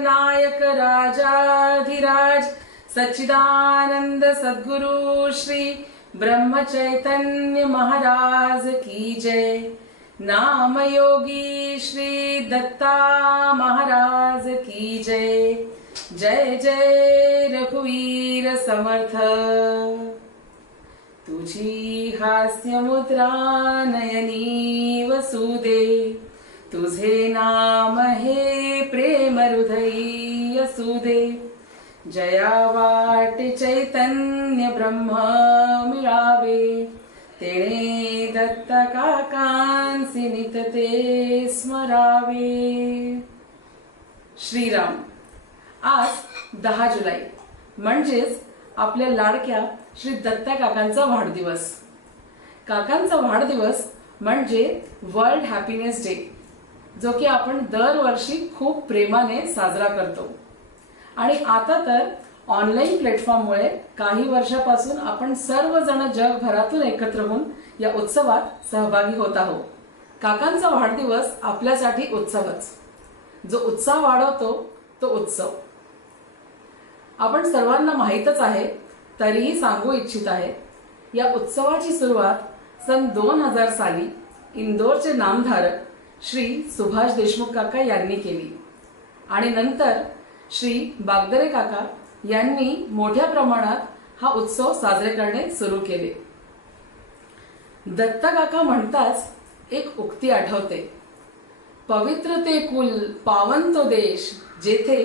नायक राजाधिराज सच्चिदानंद सद्गुरु श्री ब्रह्म चैतन्य महाराज की जय। नाम योगी श्री दत्ता महाराज की जय। जय जय रघुवीर समर्थ। तुझी हास्य मुद्रा नयनी वसुदे, तुझे नाम हे प्रेम हृदयी असुदे। जया वाटे चैतन्य ब्रह्म मिळावे, तेणे दत्त काकांसी नित ते स्मरावे। श्रीराम। आज 10 जुलै म्हणजेच आपल्या लाडक्या श्री दत्ता काकांचा वाढदिवस। काकांचा वाढदिवस म्हणजे वर्ल्ड हॅपीनेस डे, जो की आपण दरवर्षी खूप प्रेमाने साजरा करतो। आणि आता तर ऑनलाईन प्लॅटफॉर्ममुळे काही वर्षापासून आपण सर्वजण जगभरातून एकत्र होऊन या उत्सवात सहभागी होत आहोत। काकांचा वाढदिवस आपल्यासाठी उत्सवच, जो उत्साह वाढवतो तो उत्सव। आपण सर्वांना माहीतच आहे, तरीही सांगू इच्छित आहे, या उत्सवाची सुरुवात सन 2000 साली इंदोरचे नामधारक श्री सुभाष देशमुख काका यांनी केली आणि नंतर श्री बागदरे काका यांनी मोठ्या प्रमाणात हा उत्सव साजरे करणे सुरू केले। दत्ता काका म्हणताच एक उक्ती आठवते, पवित्र ते कुल पावन तो देश, जेथे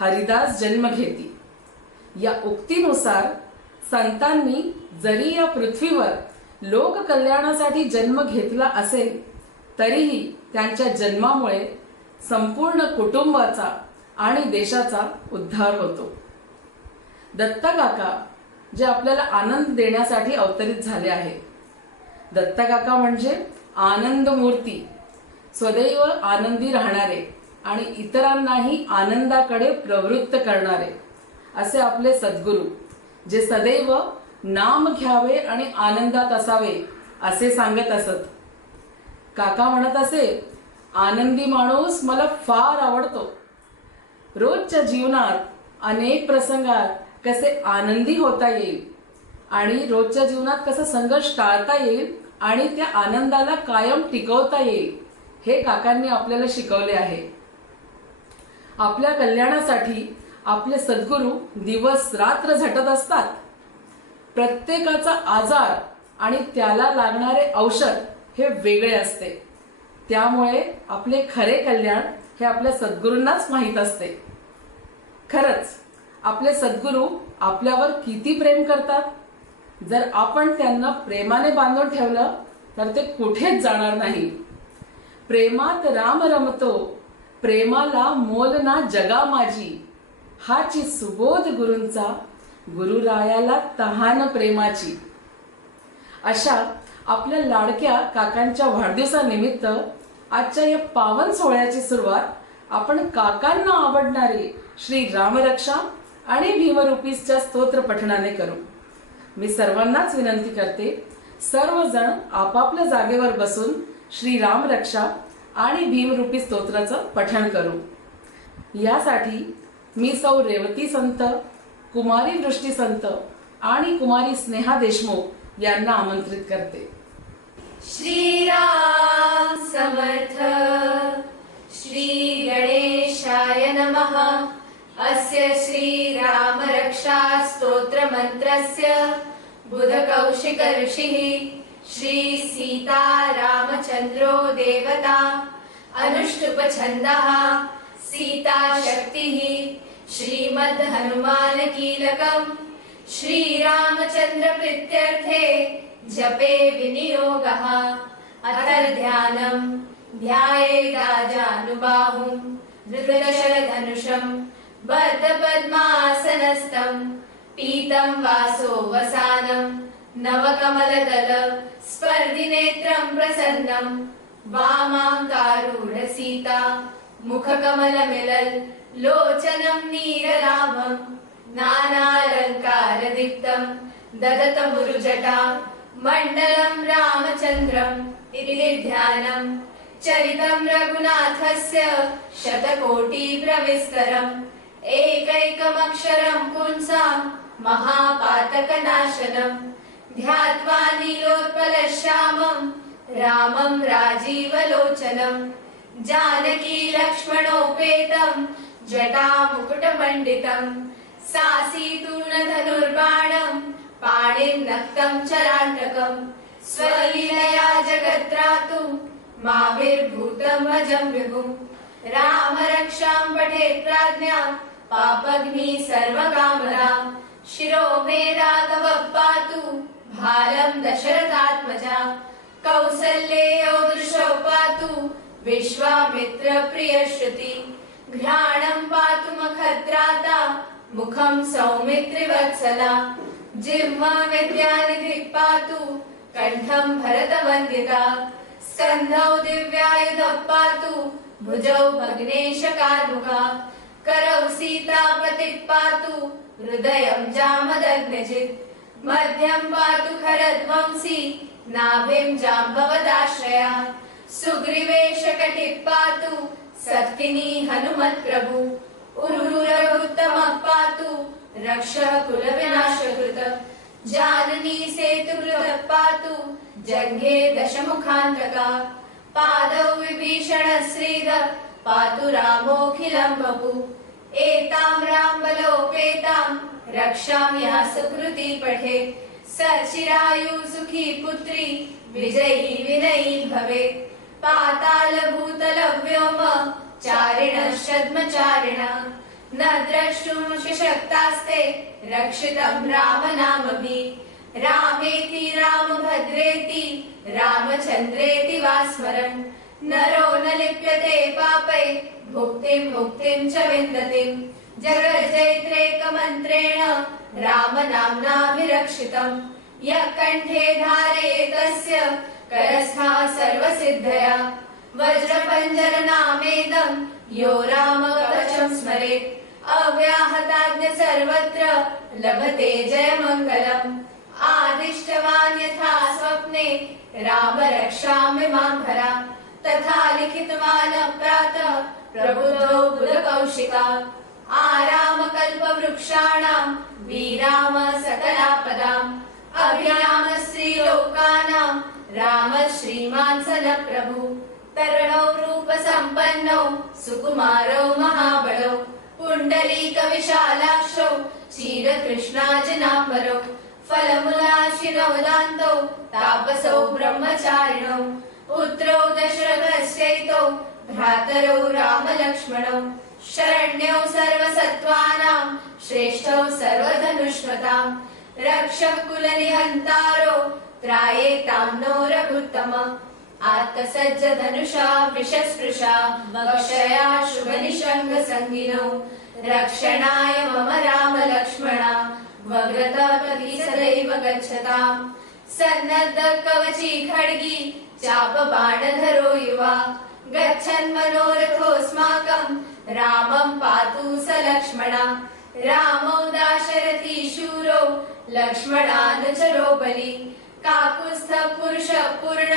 हरिदास जन्म घेती। या उक्तीनुसार संतांनी जरी या पृथ्वीवर लोक कल्याणासाठी जन्म घेतला असेल, तरीही त्यांच्या जन्मामुळे संपूर्ण कुटुंबाचा आणि देशाचा उद्धार होतो। दत्ता काका जे आपल्याला आनंद देण्यासाठी अवतरित झाले आहे। दत्ता काका म्हणजे आनंद मूर्ती, सदैव आनंदी राहणारे आणि इतरांनाही आनंदाकडे प्रवृत्त करणारे असे आपले सद्गुरू, जे सदैव नाम घ्यावे आणि आनंदात असावे असे सांगत असत। काका म्हणत असे, आनंदी माणूस मला फार आवडतो। रोजच्या जीवनात अनेक प्रसंगात कसे आनंदी होता येईल आणि रोजच्या जीवनात कसा संघर्ष टाळता येईल आणि त्या आनंदाला कायम टिकवता येईल, हे काकांनी आपल्याला शिकवले आहे। आपल्या कल्याणासाठी आपले सद्गुरू दिवस रात्र झटत असतात। प्रत्येकाचा आजार आणि त्याला लागणारे औषध हे वेगळे असते, त्यामुळे आपले खरे कल्याण हे आपल्या सद्गुरूंनाच माहीत असते। खरंच आपले सद्गुरू आपल्यावर किती प्रेम करतात। जर आपण त्यांना प्रेमाने बांधून ठेवलं तर ते कुठेच जाणार नाही। प्रेमात राम रमतो, प्रेमाला मोल ना जगा माझी, हाची सुबोध गुरूंचा, गुरुरायाला तहान प्रेमाची। अशा आपल्या लाडक्या काकांच्या वाढदिवसानिमित्त आजच्या या पावन सोहळ्याची सुरुवात आपण काकांना आवडणारे श्री रामरक्षा आणि भीमरूपीच्या स्तोत्र पठणाने करू। मी सर्वांनाच विनंती करते, सर्वजण आपापल्या जागेवर बसून श्री रामरक्षा आणि भीमरूपी स्तोत्राचं पठण करू। यासाठी मी सौ रेवती संत, कुमारी दृष्टी संत आणि कुमारी स्नेहा देशमुख यांना आमंत्रित करते। श्रीराम समर्थ। श्री गणेशाय नमः। अस्य श्री राम रक्षा स्तोत्र मंत्रस्य बुध कौशिक ऋषिः श्री सीता रामचंद्रो देवता अनुष्टुप छन्दः सीता शक्तिः श्रीमद् हनुमान कीलकम् श्री रामचंद्र प्रीत्यर्थे जपे विनियोगः। अतर्ध्यानम् ध्यायेदाजानुबाहुं धृतशरधनुषं बद्धपद्मासनस्थं पीतं वासो वसानं नवकमलदल स्पर्धिनेत्रं प्रसन्नं वामां कारूढसीता मुखकमलमिलल् लोचनं नीररामं नानालङ्कारदीप्तं ददतमुरुजटा मण्डलं रामचन्द्रम् इति ध्यानं चरितं रघुनाथस्य शतकोटिप्रविस्तरम् एकैकमक्षरं पुंसां महापातकनाशनम् ध्यात्वा नीलोत्पलश्यामं रामं राजीवलोचनम् जानकी लक्ष्मणोपेतं जटामुकुटमण्डितम् सासीतूर्णधनुर्बाणं पाणिं नक्तं चरान्तकम् स्वलीलया जगत्रातुं माविर्भूतम् अजं विभुम् राम रक्षां पठेत् प्राज्ञा पापग्नि सर्वकामदाम् शिरो मे राघवः पातु भालं दशरथात्मजा कौसल्येयो दृशो पातु विश्वामित्र प्रियश्रुति घ्राणं पातु मखद्राता मुखं सौमित्रिवत्सला जिह्वा विद्यानिधिः पातु कण्ठं भरतवन्दिता स्कन्धौ दिव्यायुधः पातु भुजौ भग्नेशकार्मुका करौ सीतापतिः पातु हृदयं जामदग्निजित् मध्यं पातु खरध्वंसी नाभिं जाम्बवदाश्रया सुग्रीवेशकटिः पातु सत्किनी हनुमत्प्रभु उरुरघुत्तमः पातु रक्षः कुलविनाशकृत जाननी सेतुकृतः पातु जङ्घे दशमुखान्तका पादौ विभीषणश्रीधः पातु रामोऽखिलं वपु एतां रामबलोपेतां रक्षां यः सुकृती पठेत् स चिरायु सुखी पुत्री विजयी विनयी भवेत् पातालभूतलव्योम चारिणश्चद्मचारिणः न द्रष्टुं शशक्तास्ते रक्षितं रामनामभिः रामेति रामभद्रेति रामचन्द्रेति वा स्मरन् नरो न लिप्यते पापै भुक्तिं मुक्तिं च विन्दतिम् जगज्जैत्रेकमन्त्रेण रामनाम्नाभिरक्षितम् यः कण्ठे धारयेत् तस्य करस्था सर्वसिद्धया वज्रपञ्जरनामेदं यो रामकवचं स्मरेत् अव्याहताज्ञ सर्वत्र लभते जयमङ्गलम् आदिष्टवान् यथा स्वप्ने राम रक्षाम्यमां भरा तथा लिखितवान् प्रातः प्रबुद्धो बुधकौशिका आरामकल्पवृक्षाणां विराम सकलापदाम् अभिराम श्रीलोकानां राम श्रीमान् सनप्रभु तरणौ रूपसम्पन्नौ सुकुमारौ महाबलौ पुण्डलीकविशालाक्षौ क्षीरकृष्णाजनाम्बरौ फलमूलाशिरोदान्तौ तापसौ ब्रह्मचारिणौ पुत्रौ दशरथस्यैतौ भ्रातरौ रामलक्ष्मणौ शरण्यौ सर्वसत्त्वानां श्रेष्ठौ सर्वधनुष्मताम् रक्षः कुलनिहन्तारो त्रायेतां नो रघुत्तमः आत्मसज्जधनुषा वृषस्पृशा वक्षया शुभनिषङ्गसङ्गिनौ रक्षणाय मम राम लक्ष्मणा वग्रतपति सदैव गच्छताम् सन्नद्धः कवची खड्गी चापबाणधरो युवा गच्छन् मनोरथोऽस्माकं रामं पातु स लक्ष्मणा रामौ दाशरथी शूरो लक्ष्मणानुचरो बली काकुत्स्थः पुरुषः पूर्ण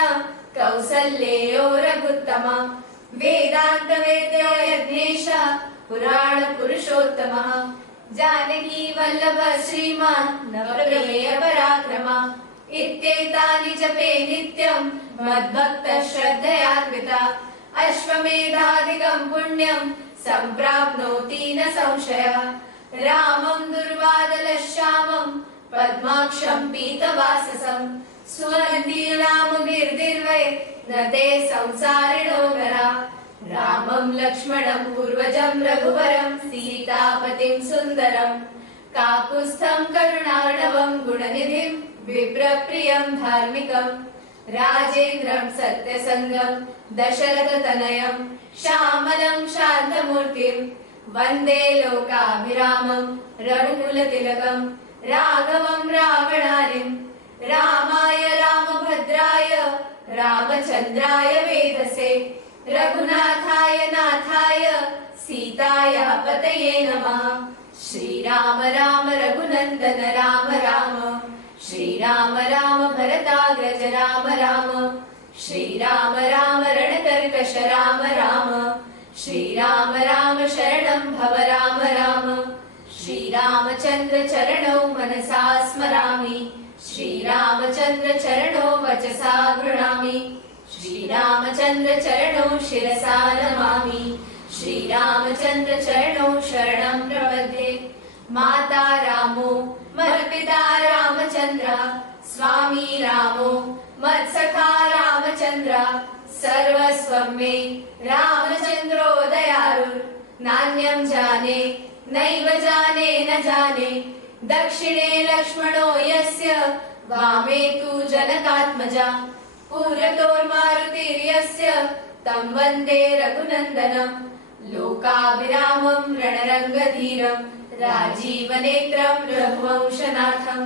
कौसल्येयो रघुत्तमः वेदान्तवेद्यो यज्ञेशः पुराणपुरुषोत्तमः जानकी वल्लभः श्रीमान् नवप्रिय पराक्रमः इत्येतानि जपे नित्यं मद्भक्तः श्रद्धयान्विता अश्वमेधादिकं पुण्यं सम्प्राप्नोति न संशयः रामं दुर्वादलश्यामं पद्माक्षं पीतवाससं सुवर्णीनामभिर्दिर्वै न ते संसारिणो नरा रामं लक्ष्मणं पूर्वजं रघुवरं सीतापतिं सुन्दरं काकुत्स्थं करुणार्णवं गुणनिधिं विप्रप्रियं धार्मिकं राजेन्द्रं सत्यसङ्गं दशरथतनयं श्यामलं शान्तमूर्तिं वन्दे लोकाभिरामं रघुकुलतिलकं राघवं रावणारिं रामाय रामभद्राय रामचन्द्राय वेधसे रघुनाथाय नाथाय सीताया पतये नमः श्रीराम राम रघुनन्दन राम राम श्रीराम राम भरताग्रज राम राम श्रीराम राम रणकर्कट राम राम श्रीराम राम शरणं भव राम राम श्रीरामचंद्र चरणौ मनसा स्मरामि श्रीरामचंद्र चरणौ वचसा गृह्णामि श्रीरामचंद्र चरणौ शिरसा नमामि श्रीरामचंद्र चरणौ शरणं प्रपद्ये माता रामो मत्पिता रामचंद्र स्वामी रामो मत्सखा रामचंद्र सर्वस्वं मे रामचंद्रो दयालुर् नान्यं जाने नैव जाने न जाने दक्षिणे लक्ष्मणो यस्य वामे तु जनकात्मजा पुरतोर्मारुतिर्यस्य तं वन्दे रघुनन्दनं लोकाभिरामं रणरङ्गधीरं राजीवनेत्रं रघुवंशनाथं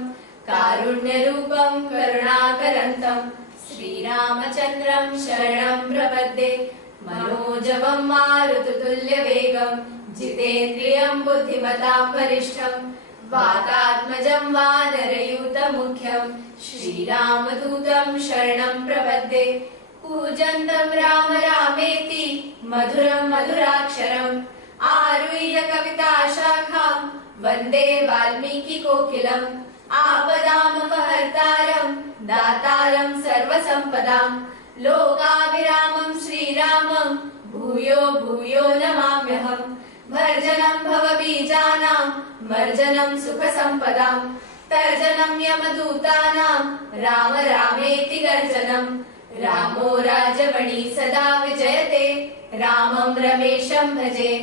कारुण्यरूपं करुणाकरन्तं श्रीरामचन्द्रं शरणं प्रपद्ये मनोजवं मारुततुल्यवेगं जितेन्द्रियं बुद्धिमतां वरिष्ठं वातात्मजं वानरयूतमुख्यं श्रीरामदूतं शरणं प्रपद्ये कूजन्तं राम रामेति मधुरं मधुराक्षरम् आरुह्य कविताशाखां वन्दे वाल्मीकिकोकिलम् आपदामपहर्तारं दातारं सर्वसम्पदां लोकाभिरामं श्रीरामं भूयो भूयो नमाम्यहम् भर्जनं भवबीजानां मर्जनं सुखसम्पदां तर्जनं यमदूतानां राम रामेति गर्जनं रामो राजमणि सदा विजयते रामं रमेशं भजे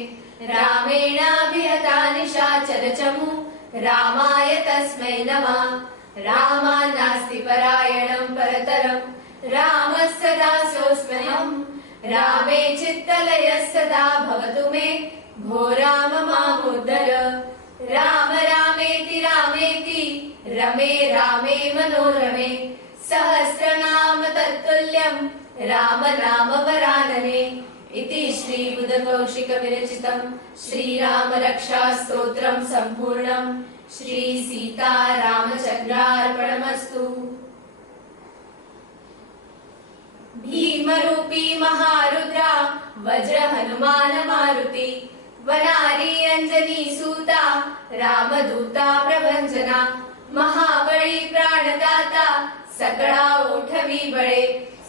रामेणाभिहता निशाचरचमु रामाय तस्मै नमः रामान्नास्ति परायणं परतरं रामः सदा सोऽस्म्यहम् रामे चित्तलयः सदा भवतु मे भो राम मामुद्धर राम रामेति रामेति रमे रामे मनोरमे सहस्रनाम तत्तुल्यं राम नाम वरानने इति श्री बुधकौशिक विरचितं श्रीराम रक्षा स्तोत्रं सम्पूर्णं श्री सीता रामचन्द्रार्पणमस्तु। भीमरूपी महारुद्रा वज्र हनुमान मारुति वनारी अंजनी सूता रामदूता प्रभंजना महाबळी प्राणदाता सकळा ओठवी बळे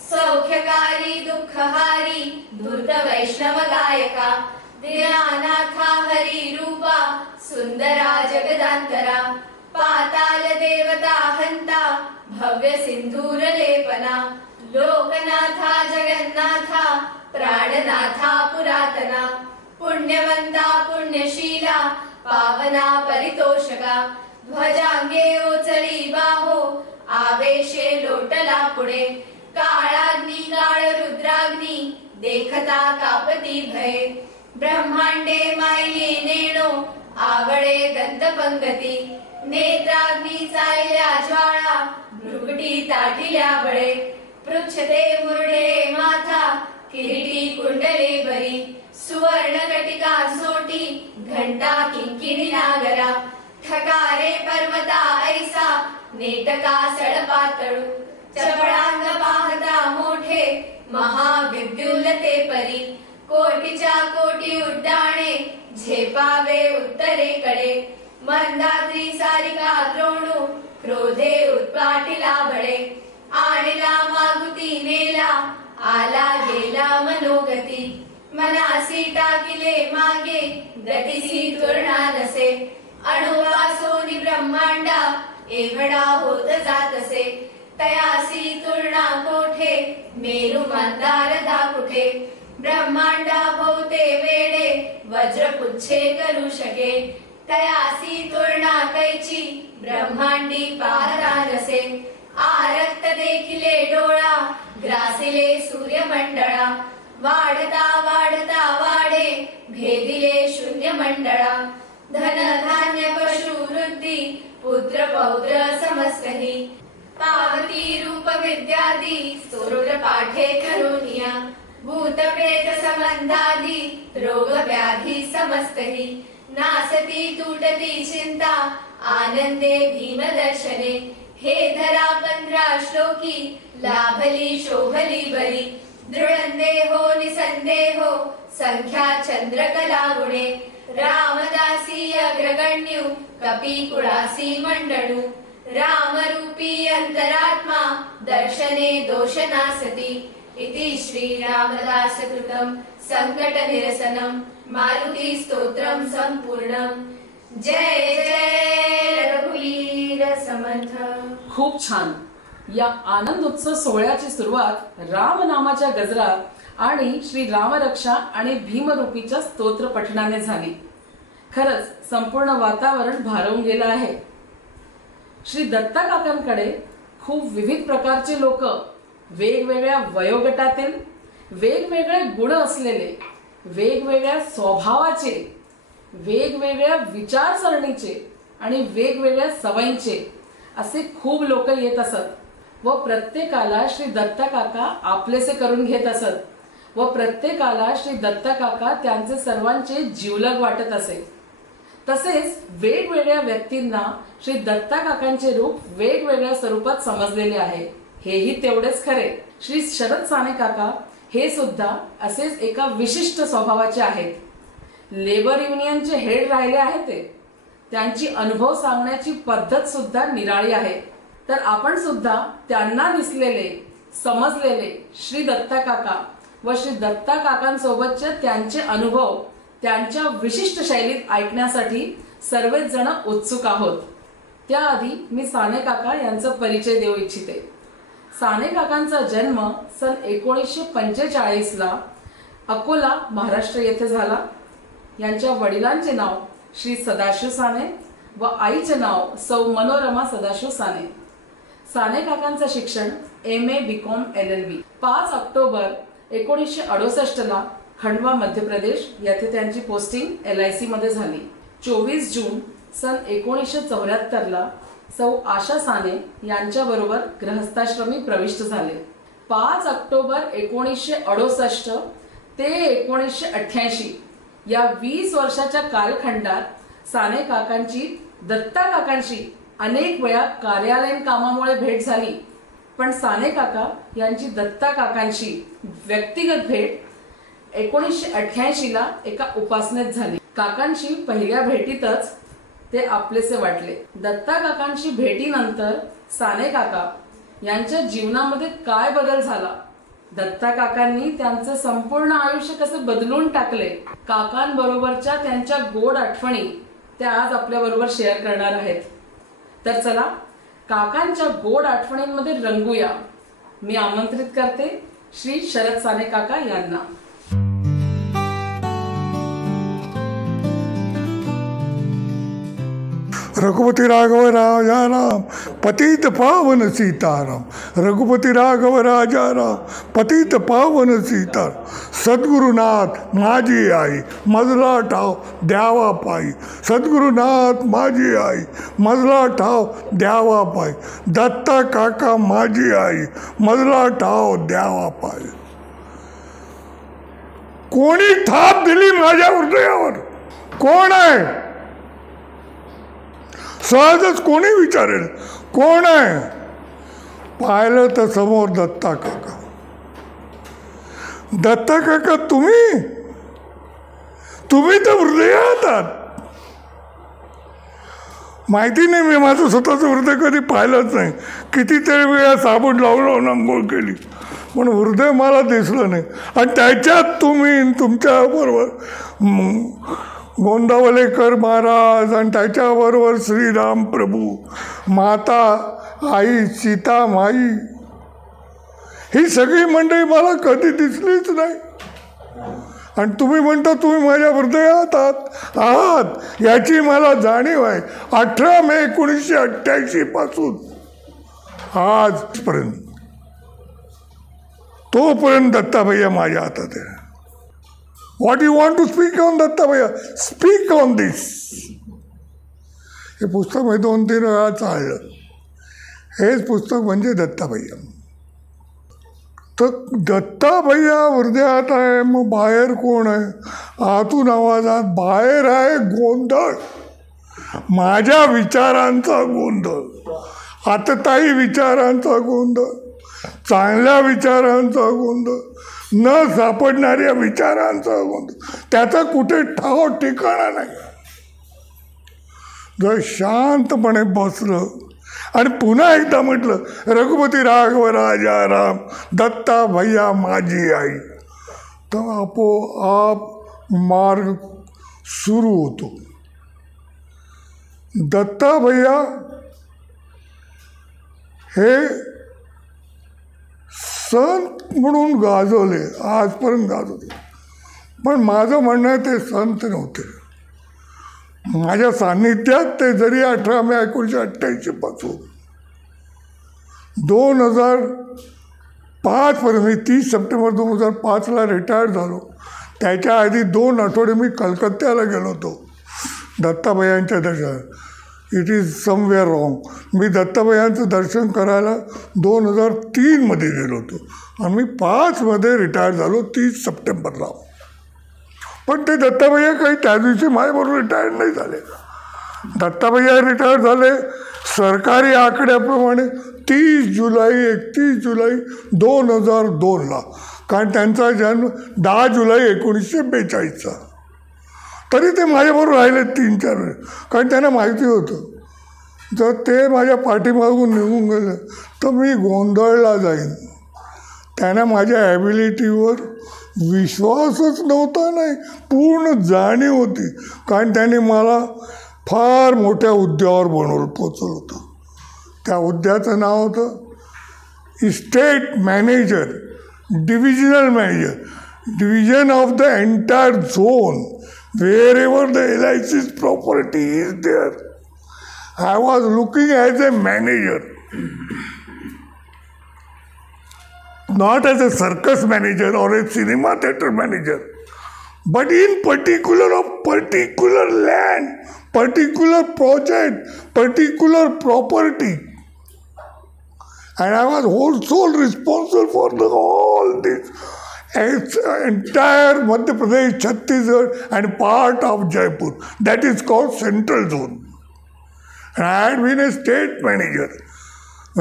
सौख्यकारी दुःखहारी धूर्त वैष्णव गायका दीनानाथा हरी रूपा सुंदरा जगदांतरा पाताल देवता हंता भव्य सिंधूर लेपना लोकनाथा जगन्नाथा प्राणनाथा पुरातना पुण्यवंता पुण्यशीला पावना परितोषका ध्वजांगे ओचली बाहो आवेशे लोटला पुढे काळाग्नी काळ रुद्राग्नी देखता कापती भये ब्रह्मांडे मायली नेणो आवळे दंतपंगती नेत्राग्नी चालल्या ज्वाळा भ्रुकुटी ताटिल्या बळे पृच्छते मुरडे माथा किरीटी कुंडले बरी सुवर्ण कटिका सोटी घंटा किंकिणी नागरा ठकारे पर्वता ऐसा नेटका सडपातळू चपळांग पाहता मोठे महाविद्युल्लते परी कोटीच्या कोटी उड्डाणे झेपावे उत्तरेकडे मंदात्री सारिका द्रोणू क्रोधे उत्पाटिला बळे आणला मागुती नेला आला गेला मनोगती मनासी टाकिले मागे गतीसी तुरणा नसे अणुवासोनी ब्रह्मांडा एवढा होत जातसे तयासी तुरणा कोठे मेरू मंदार दाकुठे ब्रह्मांडा भोवते वेडे वज्रपुच्छे करू शके तयासी तुरणा कैची ब्रह्मांडी पाहता नसे आरक्त देखिले डोळा ग्रासिले सूर्यमंडळा वाढता वाढता वाढे भेदिले शून्य मंडळा धन धान्य पशु वृद्धी पुत्र पौत्र समस्तही पावती रूप विद्यादी स्तोत्र पाठे करुनिया भूत प्रेत संबंधादी रोग व्याधी समस्तही नासती तुटती चिंता आनंदे भीम दर्शने हे धरा 15 श्लोकी लाभली शोभली बरी दृढंदेहो निसंदेहो संख्या चंद्रकला गुणे रामदासी अग्रगण्यु कपीकुळासी मंडळू रामरूपी अंतरात्मा दर्शने दोषनासति इति श्री रामदास कृतं संकट निरसनं मारुती स्तोत्रम संपूर्णम। जय जय रघुवीर समर्थ। खूप छान। या आनंद उत्सव सोहळ्याची सुरुवात राम नामाच्या गजरात आणि श्री रामरक्षा आणि भीमरूपीच्या स्तोत्र पठणाने झाली। खरंच संपूर्ण वातावरण भारावून गेलं आहे। श्री दत्ता काकांकडे खूप विविध प्रकारचे लोक, वेगवेगळ्या वयोगटातील, वेगवेगळे गुण असलेले, वेगवेगळ्या स्वभावाचे, वेगवेगळ्या विचारसरणीचे आणि वेगवेगळ्या सवयींचे असे खूप लोक येत असत व प्रत्येकाला श्री दत्ता काका आपलेसे करून घेत असत व प्रत्येकाला श्री दत्ता काका त्यांचे सर्वांचे जीवलग वाटत असे। तसेच वेगवेगळ्या व्यक्तींना श्री दत्ता काकांचे रूप वेगवेगळ्या स्वरूपात समजलेले आहे, हेही तेवढेच खरे। श्री शरद साने काका हे सुद्धा असेच एका विशिष्ट स्वभावाचे आहेत। लेबर युनियनचे हेड राहिले आहेत ते। त्यांची अनुभव सांगण्याची पद्धत सुद्धा निराळी आहे। तर आपण सुद्धा त्यांना दिसलेले, समजलेले श्री दत्ता काका व श्री दत्ता काकांसोबतचे त्यांचे अनुभव त्यांच्या विशिष्ट शैलीत ऐकण्यासाठी सर्वच जण उत्सुक आहोत। त्याआधी मी साने काका यांचा परिचय देऊ इच्छिते। साने काकांचा जन्म सन 1945 ला अकोला महाराष्ट्र येथे झाला। यांच्या वडिलांचे नाव श्री सदाशिव साने व आईचे नाव सौ मनोरमा सदाशिव साने। साने काकांचे शिक्षण MA BCom LLB 5 ऑक्टोबर 1968 ला खंडवा मध्य प्रदेश येथे त्यांची पोस्टिंग LIC मध्ये झाली। 24 जून सन 1974 ला सौ आशा साने यांच्या बरोबर गृहस्थाश्रमी प्रविष्ट झाले। 5 ऑक्टोबर 1968 ते 1988 या 20 वर्षाच्या कालखंडात साने काकांची दत्ता काकांशी अनेक वेळा कार्यालयीन कामामुळे भेट झाली, पण साने काका यांची दत्ता काकांशी व्यक्तिगत भेट 1988 ला एका उपासनेत झाली। काकांशी पहिल्या भेटीतच ते आपलेसे वाटले। दत्ता काकांशी भेटीनंतर साने काका यांच्या जीवनामध्ये काय बदल झाला, दत्ता काकांनी त्यांचे संपूर्ण आयुष्य कसे बदलून टाकले, काकांबरोबरच्या त्यांच्या गोड आठवणी त्या आज आपल्या बरोबर शेअर करणार आहेत। तर चला काकांच्या गोड आठवणींमध्ये रंगूया। मी आमंत्रित करते श्री शरद साने काका यांना। रघुपति राघव राजा राम पतित पावन सीताराम। रघुपति राघव राजा राम पतित पावन सीताराम। सद्गुरुनाथ माझी आई मजला ठाव द्यावा पायी। सद्गुरुनाथ माझी आई मजला ठाव द्यावा पायी। दत्ता काका माझी आई मजला ठाव द्यावा पायी। कोणी थाप दिली माझ्या हृदयावर? कोण आहे? सहजच कोणी विचारेल कोण आहे? पाहिलं तर समोर दत्ता काका। दत्ता काका तुम्ही तर हृदयात आहात। माहिती नाही, मी माझं स्वतःचं हृदय कधी पाहिलंच नाही। कितीतरी वेळा साबण लावून अंघोळ केली, पण हृदय मला दिसलं नाही। आणि त्याच्यात तुम्ही तुमच्या बरोबर गोंदावलेकर महाराज आणि त्याच्याबरोबर श्रीराम प्रभू, माता आई सीता माई, ही सगळी मंडळी मला कधी दिसलीच नाही। आणि तुम्ही म्हणता तुम्ही माझ्या हृदयात आहात याची मला जाणीव आहे। 18 मे 1988 पासून आजपर्यंत, तोपर्यंत दत्ता भैया माझ्या हातात आहे। What you want to speak on Datta भैया? Speak on this. हे पुस्तक मी 2-3 वेळा चाललं। हेच पुस्तक म्हणजे दत्ता भैया। तर दत्ता भैया हृदयात आहे, मग बाहेर कोण आहे? आतून आवाजात बाहेर आहे गोंधळ, माझ्या विचारांचा गोंधळ, आतताई विचारांचा गोंधळ, चांगल्या विचारांचा गोंधळ, न सापडणाऱ्या विचारांचा त्याचा कुठे ठाव ठिकाणा नाही. जर शांतपणे बसलं आणि पुन्हा एकदा म्हटलं रघुपती राघव राजा राम दत्ता भैया माझी आई, तर आपोआप मार्ग सुरू होतो. दत्ता भैया हे संत म्हणून गाजवले, आजपर्यंत गाजवले, पण माझं म्हणणं आहे ते संत नव्हते. माझ्या सान्निध्यात ते जरी 18 मे 1988 पासून 2005 पर्यंत, मी 30 सप्टेंबर 2005ला रिटायर्ड झालो. त्याच्या आधी 2 आठवडे मी कलकत्त्याला गेलो होतो दत्ताभैयांच्या दर्शनात. It is somewhere wrong. मी दत्ताभैयांचं दर्शन करायला 2003मध्ये गेलो होतो आणि मी 5मध्ये रिटायर झालो 30 सप्टेंबरला. पण ते दत्ताभैया काही त्या दिवशी माझ्याबरोबर रिटायर नाही झाले. दत्ताभैया रिटायर झाले सरकारी आकड्याप्रमाणे 30 जुलै 31 जुलै 2002ला, कारण त्यांचा जन्म 10 जुलै 1942चा. तरी ते माझ्याबरोबर राहिले 3-4 वेळ, कारण त्यांना माहिती होतं जर ते माझ्या पाठीमागून निघून गेले तर मी गोंधळला जाईन. त्यांना माझ्या ॲबिलिटीवर विश्वासच नव्हता, नाही पूर्ण जाणीव होती, कारण त्यांनी मला फार मोठ्या हुद्द्यावर पोचवलं होतं. त्या हुद्द्याचं नाव होतं estate manager, divisional manager, division of the entire zone, wherever the LIC's property is there. I was looking as a manager, not as a circus manager or a cinema theater manager, but in particular of particular land, particular project, particular property. And I was also responsible for all this. Entire Madhya Pradesh, Chhattisgarh and part of Jaipur. That is called Central Zone. And I had been a state manager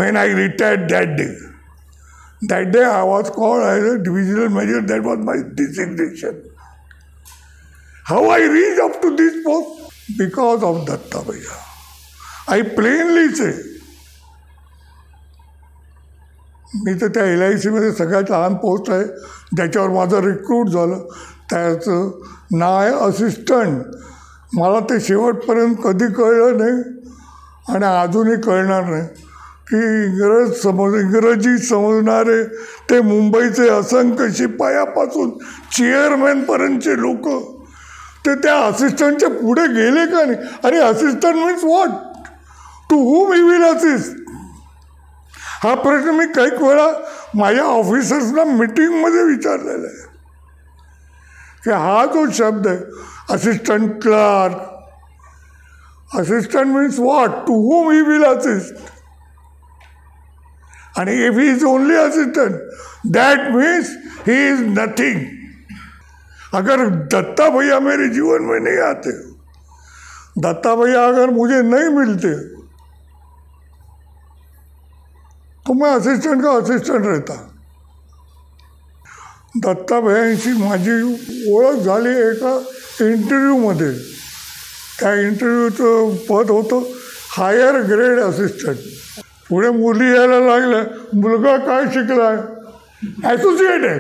when I retired that day. That day I was called as a divisional manager. That was my designation. How I reached up to this post? Because of Datta Bhaiya. I plainly say, मी तर त्या LICमध्ये सगळ्यात लहान post आहे ज्याच्यावर माझं recruit झालं, त्याचं नाव आहे असिस्टंट. मला ते शेवटपर्यंत कधी कळलं नाही आणि अजूनही कळणार नाही की इंग्रजी समजणारे ते मुंबईचे असंख्य शिपायापासून चेअरमॅनपर्यंतचे लोक ते त्या असिस्टंटच्या पुढे गेले का नाही. अरे assistant means what, to whom he will assist. हा प्रश्न मी काही वेळा माझ्या ऑफिसर्सना मिटिंगमध्ये विचारलेला आहे की हा जो शब्द आहे assistant clerk, assistant means what, to whom he will assist. आणि if he is only assistant that means he is nothing. अगर दत्ता भैया मेरे जीवन में नहीं आते, दत्ता भैया अगर मुझे नहीं मिलते तो मैं असिस्टंट का असिस्टंट रहता. दत्ता भैयांशी माझी ओळख झाली एका इंटरव्ह्यूमध्ये. त्या इंटरव्ह्यूचं पद होतं हायर ग्रेड असिस्टंट. पुढे मुली यायला लागल्या, मुलगा काय शिकलाय? ॲसोसिएट आहे.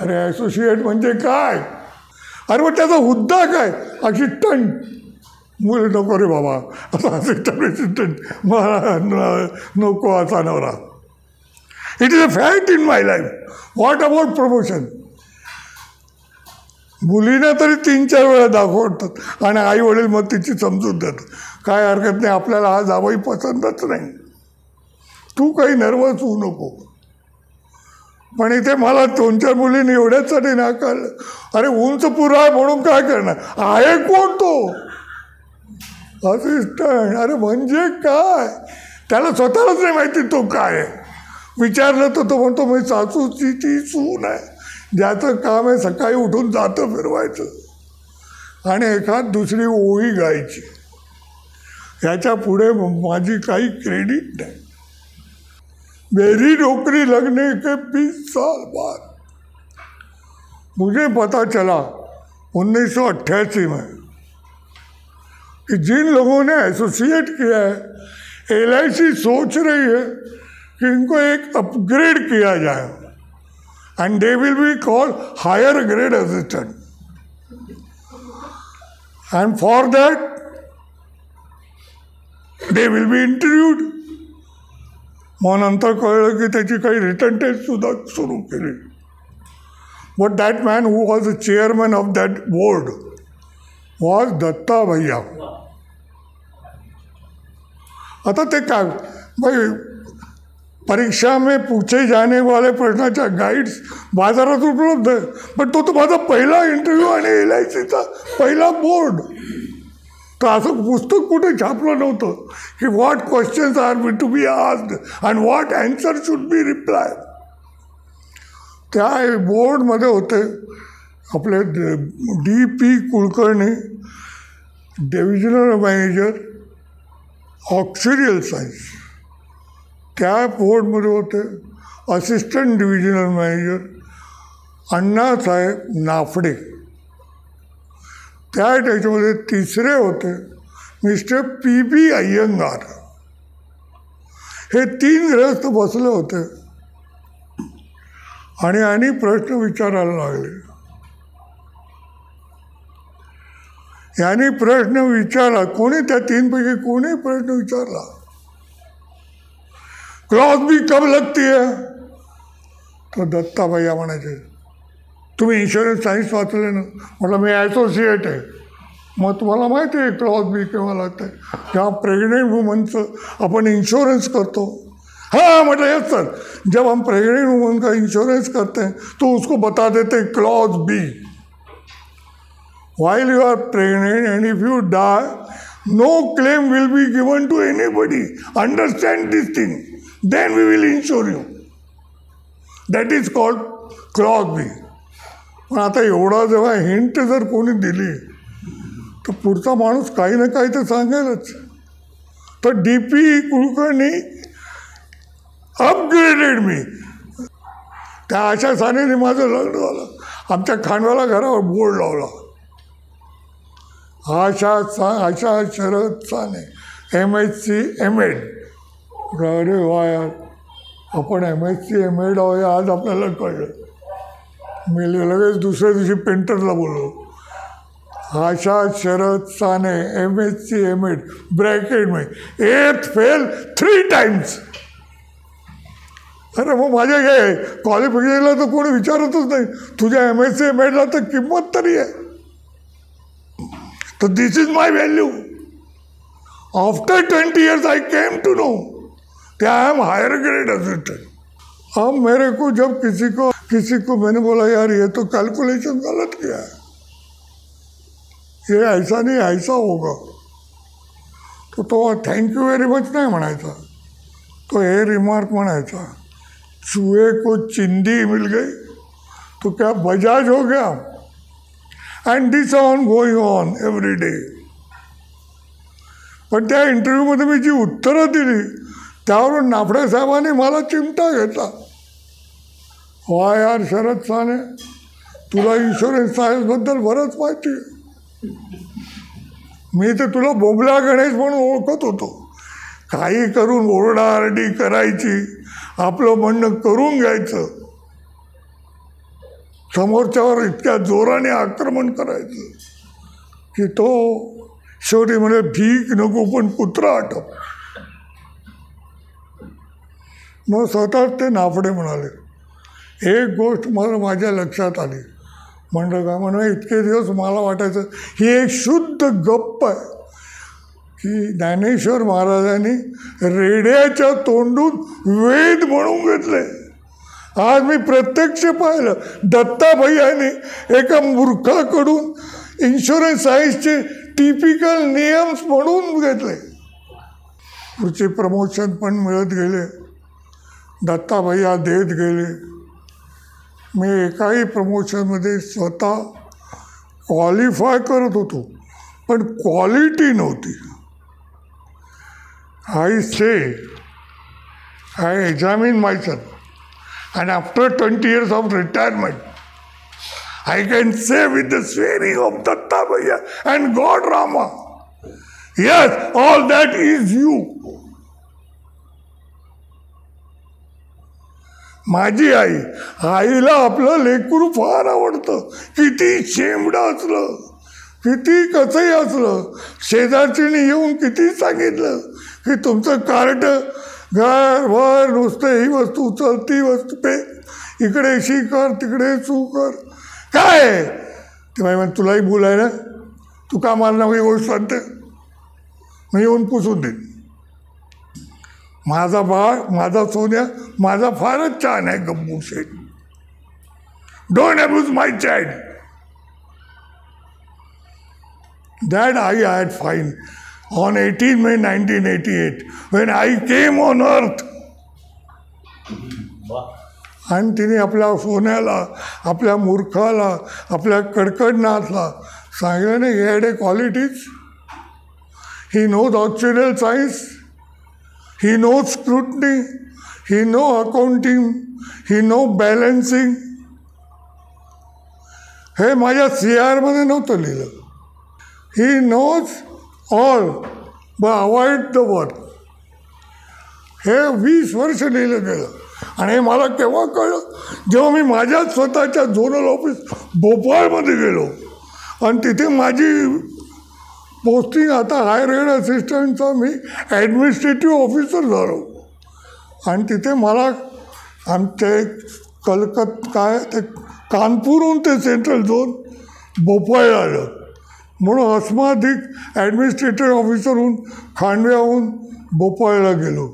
अरे ॲसोसिएट म्हणजे काय? अरे मग त्याचा हुद्दा काय? असिस्टंट. मुलं नको रे बाबा, आता असिस्टंट मला नको असा नवरा. It is a fact in my life. What about promotion? मुलींना तरी 3-4 वेळा दाखवतात आणि आई वडील मग तिची समजूत देतात, काय हरकत नाही, आपल्याला हा जावई पसंतच नाही, तू काही नर्वस होऊ नको. पण इथे मला 2-4 मुलींनी एवढ्यासाठी नाकारलं. अरे उंच पुरा आहे म्हणून काय करणार? आहे कोण तो? असिस्टंट. अरे म्हणजे काय? त्याला स्वतःलाच नाही माहिती तो काय आहे. विचारलं तर तो म्हणतो मी सासूची ती सून आहे, ज्याचं काम आहे सकाळी उठून जातं फिरवायचं आणि एखाद दुसरी ओळी गायची. ह्याच्या पुढे माझी काही क्रेडिट नाही. मेरी नौकरी लगने के 20 साल बाद मुझे पता चला 1988 में कि जिन लोगों ने एसोसिएट किया है, LIC सोच रही है कि इनको एक अपग्रेड किया जाए and they will be called higher grade assistant, and for that they will be interviewed. मग नंतर कळलं की त्याची काही रिटर्न टेस्ट सुद्धा सुरू केली. But that man who was the chairman of that board was Datta Bhaiya. आता ते काय भाई, परीक्षा में पूछे जाने वाले प्रश्नाच्या गाईड्स बाजारात उपलब्ध आहे, पण तो माझा पहिला इंटरव्ह्यू आणि LICचा पहिला बोर्ड. तर असं पुस्तक कुठे छापलं नव्हतं की what questions are to be asked and what answer should be reply. त्या बोर्डमध्ये होते आपले DP Kulkarni, divisional manager auxiliary science. त्या बोर्डमध्ये होते assistant divisional manager Annasaheb Naphade. त्याच्यामध्ये तिसरे होते मिस्टर PB अय्यंगार. हे 3 ग्रस्त बसले होते आणि प्रश्न विचारायला लागले. यांनी प्रश्न विचारला, कोणी त्या 3 पैकी कोणी प्रश्न विचारला, क्लॉज बी कब लगती है? तर दत्ता भैया म्हणायचे, तुम्ही इन्शुरन्स सायन्स वाचले ना? म्हटलं मी ॲसोसिएट आहे. मग तुम्हाला माहिती आहे क्लॉज बी केव्हा लागतं आहे? जेव्हा प्रेग्नेंट वुमनचं आपण इन्श्योरेंस करतो. हाँ म्हटलं यस सर, जब हम प्रेग्नेंट वुमन का इंश्योरेंस करते हैं तो उसको बता देते हैं clause B. While you are pregnant and if you die, no claim will be given to anybody. Understand this thing. Then we will insure you. That is called clause B. पण आता एवढा जेव्हा हिंट जर कोणी दिली तर पुढचा माणूस काही ना काही तर सांगेलच. तर DP कुलकर्णी अपग्रेडेड मी. त्या आशा सानेने माझं लग्न झालं. आमच्या खांडवाला घरावर बोर्ड लावला, आशा शरद साने MSc MAd. अरे वा यार, आपण MSc MAd आहोत आज आपल्याला कळलं. मी लगेच दुसऱ्या दिवशी पेंटरला बोललो, Asha Sharad Sane MSc MAd bracket में 8th फेल 3 times. अरे मग माझ्या काय क्वालिफिकेशनला तर कोणी विचारतच नाही, तुझ्या MSc MAdला तर किंमत तरी आहे. तो this is my value. After 20 years I came to know that I am higher grade assistant. अब मेरे को जब किसी को मैंने बोला यार ये तो कैलकुलेशन गलत किया है, ये ऐसा नहीं ऐसा होगा, तो थैंक यू वेरी मच नहीं म्हणायचा, तो ये रिमार्क म्हणायचा, चूहे को चिंदी मिल गई तो क्या बजाज हो गया. And this on going on every day. पण त्या इंटरव्ह्यूमध्ये मी जी उत्तरं दिली त्यावरून नाफडे साहेबांनी मला चिमटा घेतला. वा यार शरद साने, तुला इन्शुरन्स सायन्सबद्दल बरंच माहिती आहे. मी तर तुला बोबला गणेश म्हणून ओळखत होतो. काही करून ओरडाआरडी करायची, आपलं म्हणणं करून घ्यायचं, समोरच्यावर इतक्या जोराने आक्रमण करायचं की तो शेवटी म्हणे भीक नको पण कुत्रा आटप. मग स्वतःच ते नाफडे म्हणाले. एक गोष्ट मला माझ्या लक्षात आली. म्हणलं का म्हणून इतके दिवस मला वाटायचं ही एक शुद्ध गप्प आहे की ज्ञानेश्वर महाराजांनी रेड्याच्या तोंडून वेद म्हणून घेतले. आज मी प्रत्यक्ष पाहिलं, दत्ता भैयाने एका मूर्खाकडून इन्शुरन्स सायन्सचे टिपिकल नियम्स म्हणून घेतले. पुढचे प्रमोशन पण मिळत गेले, दत्ता भैया देत गेले. मी एकाही प्रमोशनमध्ये स्वतः क्वालिफाय करत होतो पण क्वालिटी नव्हती. I say I examine myself. And after 20 years of retirement, I can say with the swearing of Dattabhaiya and God Rama, yes, all that is you. माझी आई, आईला आपलं लेकरू फार आवडतं. किती शेंबडं असलं, किती कसंही असलं, शेजारचीने येऊन किती सांगितलं की तुमचं कार्ट घर भर नुसतं ही वस्तू उचल ती वस्तू पे, इकडे शी कर तिकडे सू कर, काय ते बाई म्हणजे तुलाही बोलायला तू का मला नवी गोष्ट सांगते, मी येऊन पुसून देईन. माझा बाळ, माझा सोन्या, माझा फारच छान आहे Gabbu Sheth. Don't abuse my child. That I had find on 18 May 1988 when I came on earth. आणि तिने आपल्या सोन्याला, आपल्या मूर्खाला, आपल्या कडकडनाथला सांगितलं नाही, he had a qualities. He knows actuarial science. He knows scrutiny. He knows accounting. He knows balancing. हे माझ्या CR मध्ये नव्हतं लिहिलं. He knows all but avoid the word. हे 20 वर्ष लिहिलं गेलं आणि हे मला केव्हा कळलं, जेव्हा मी माझ्या स्वतःच्या झोनल ऑफिस भोपाळमध्ये गेलो आणि तिथे माझी पोस्टिंग आता हायर ग्रेड असिस्टंटचा मी ॲडमिनिस्ट्रेटिव्ह ऑफिसर झालो. आणि तिथे मला आमचे काय ते कानपूरहून ते सेंट्रल झोन भोपाळला आलं. म्हणून अस्माधिक ॲडमिनिस्ट्रेटिव्ह ऑफिसरहून खांडव्याहून भोपाळला गेलो.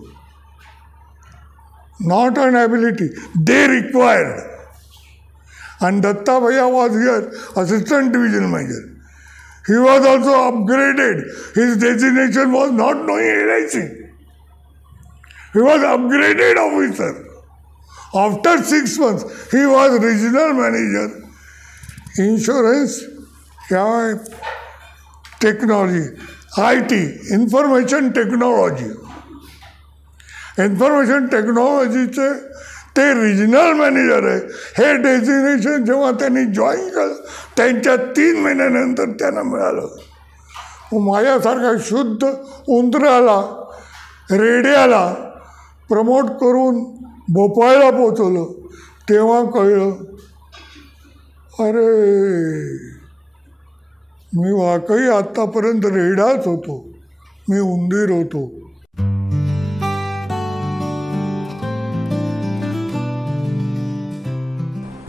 Not an ability, they required. आणि Dattabhaiya was here assistant division manager. He was also upgraded. His designation was not knowing LIC. He was upgraded officer. After 6 months, he was regional manager, insurance, technology, IT, information technology. Information technologyचे ते regional manager आहे. हे designation जेव्हा त्यांनी join केलं त्यांच्या 3 महिन्यानंतर त्यांना मिळालं. माझ्यासारखा शुद्ध उंदराला, रेड्याला प्रमोट करून भोपाळला पोचवलं. तेव्हा कळलं, अरे मी वाकई आत्तापर्यंत रेडाच होतो, मी उंदीर होतो.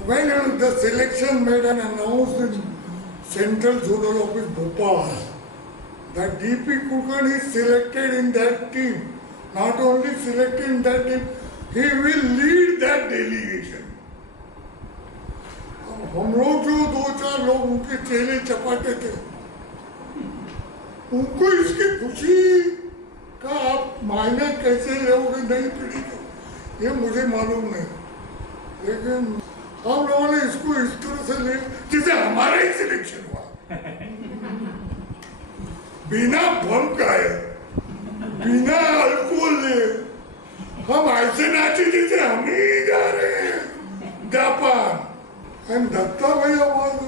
When the selection made and announced in Central Zonal Office Bhopal that D.P. Kulkarni is selected in that team, not only selected in that team, he will lead that delegation. हम लोग जो 2-4 लोग उनके चेले चपाटे थे, उनको इसकी खुशी का आप मायने कैसे लोगे नई पीढ़ी को, ये मुझे मालूम नहीं. लेकिन हम लोगों ने इसको इस तरह से ले जैसे हमारा ही सिलेक्शन हुआ, बिना बम खाए, बिना अल्कोहल ले, हम ऐसे नाचे जैसे हम ही जा रहे हैं जापान. एंड दत्ताभैया वाज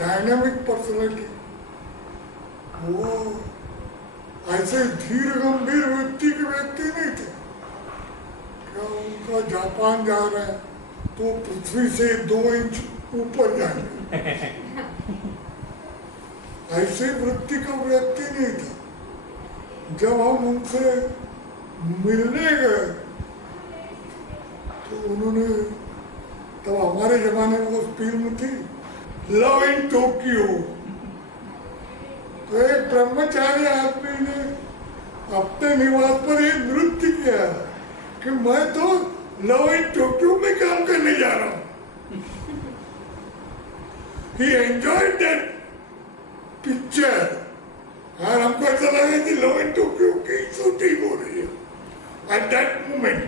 डायनामिक पर्सनैलिटी. वो ऐसे धीर गंभीर व्यक्ति के व्यक्ति नहीं थे. क्या उनका जापान जा रहा है तो पृथ्वी से 2 इंच ऊपर जाएंगे, ऐसे वृत्ति का व्यक्ति नहीं था. जब हम उनसे मिलने गए तो उन्होंने, तब हमारे जमाने में वो फिल्म थी लव इन टोक्यो, तो एक ब्रह्मचारी आदमी ने अपने निवास पर एक नृत्य किया कि मैं तो लव इन टोक्यो में काम करने जा रहा हूं. He enjoyed that picture. और हमको ऐसा लगा कि लव इन टोक्यो की शूटिंग हो रही है एट दैट मोमेंट.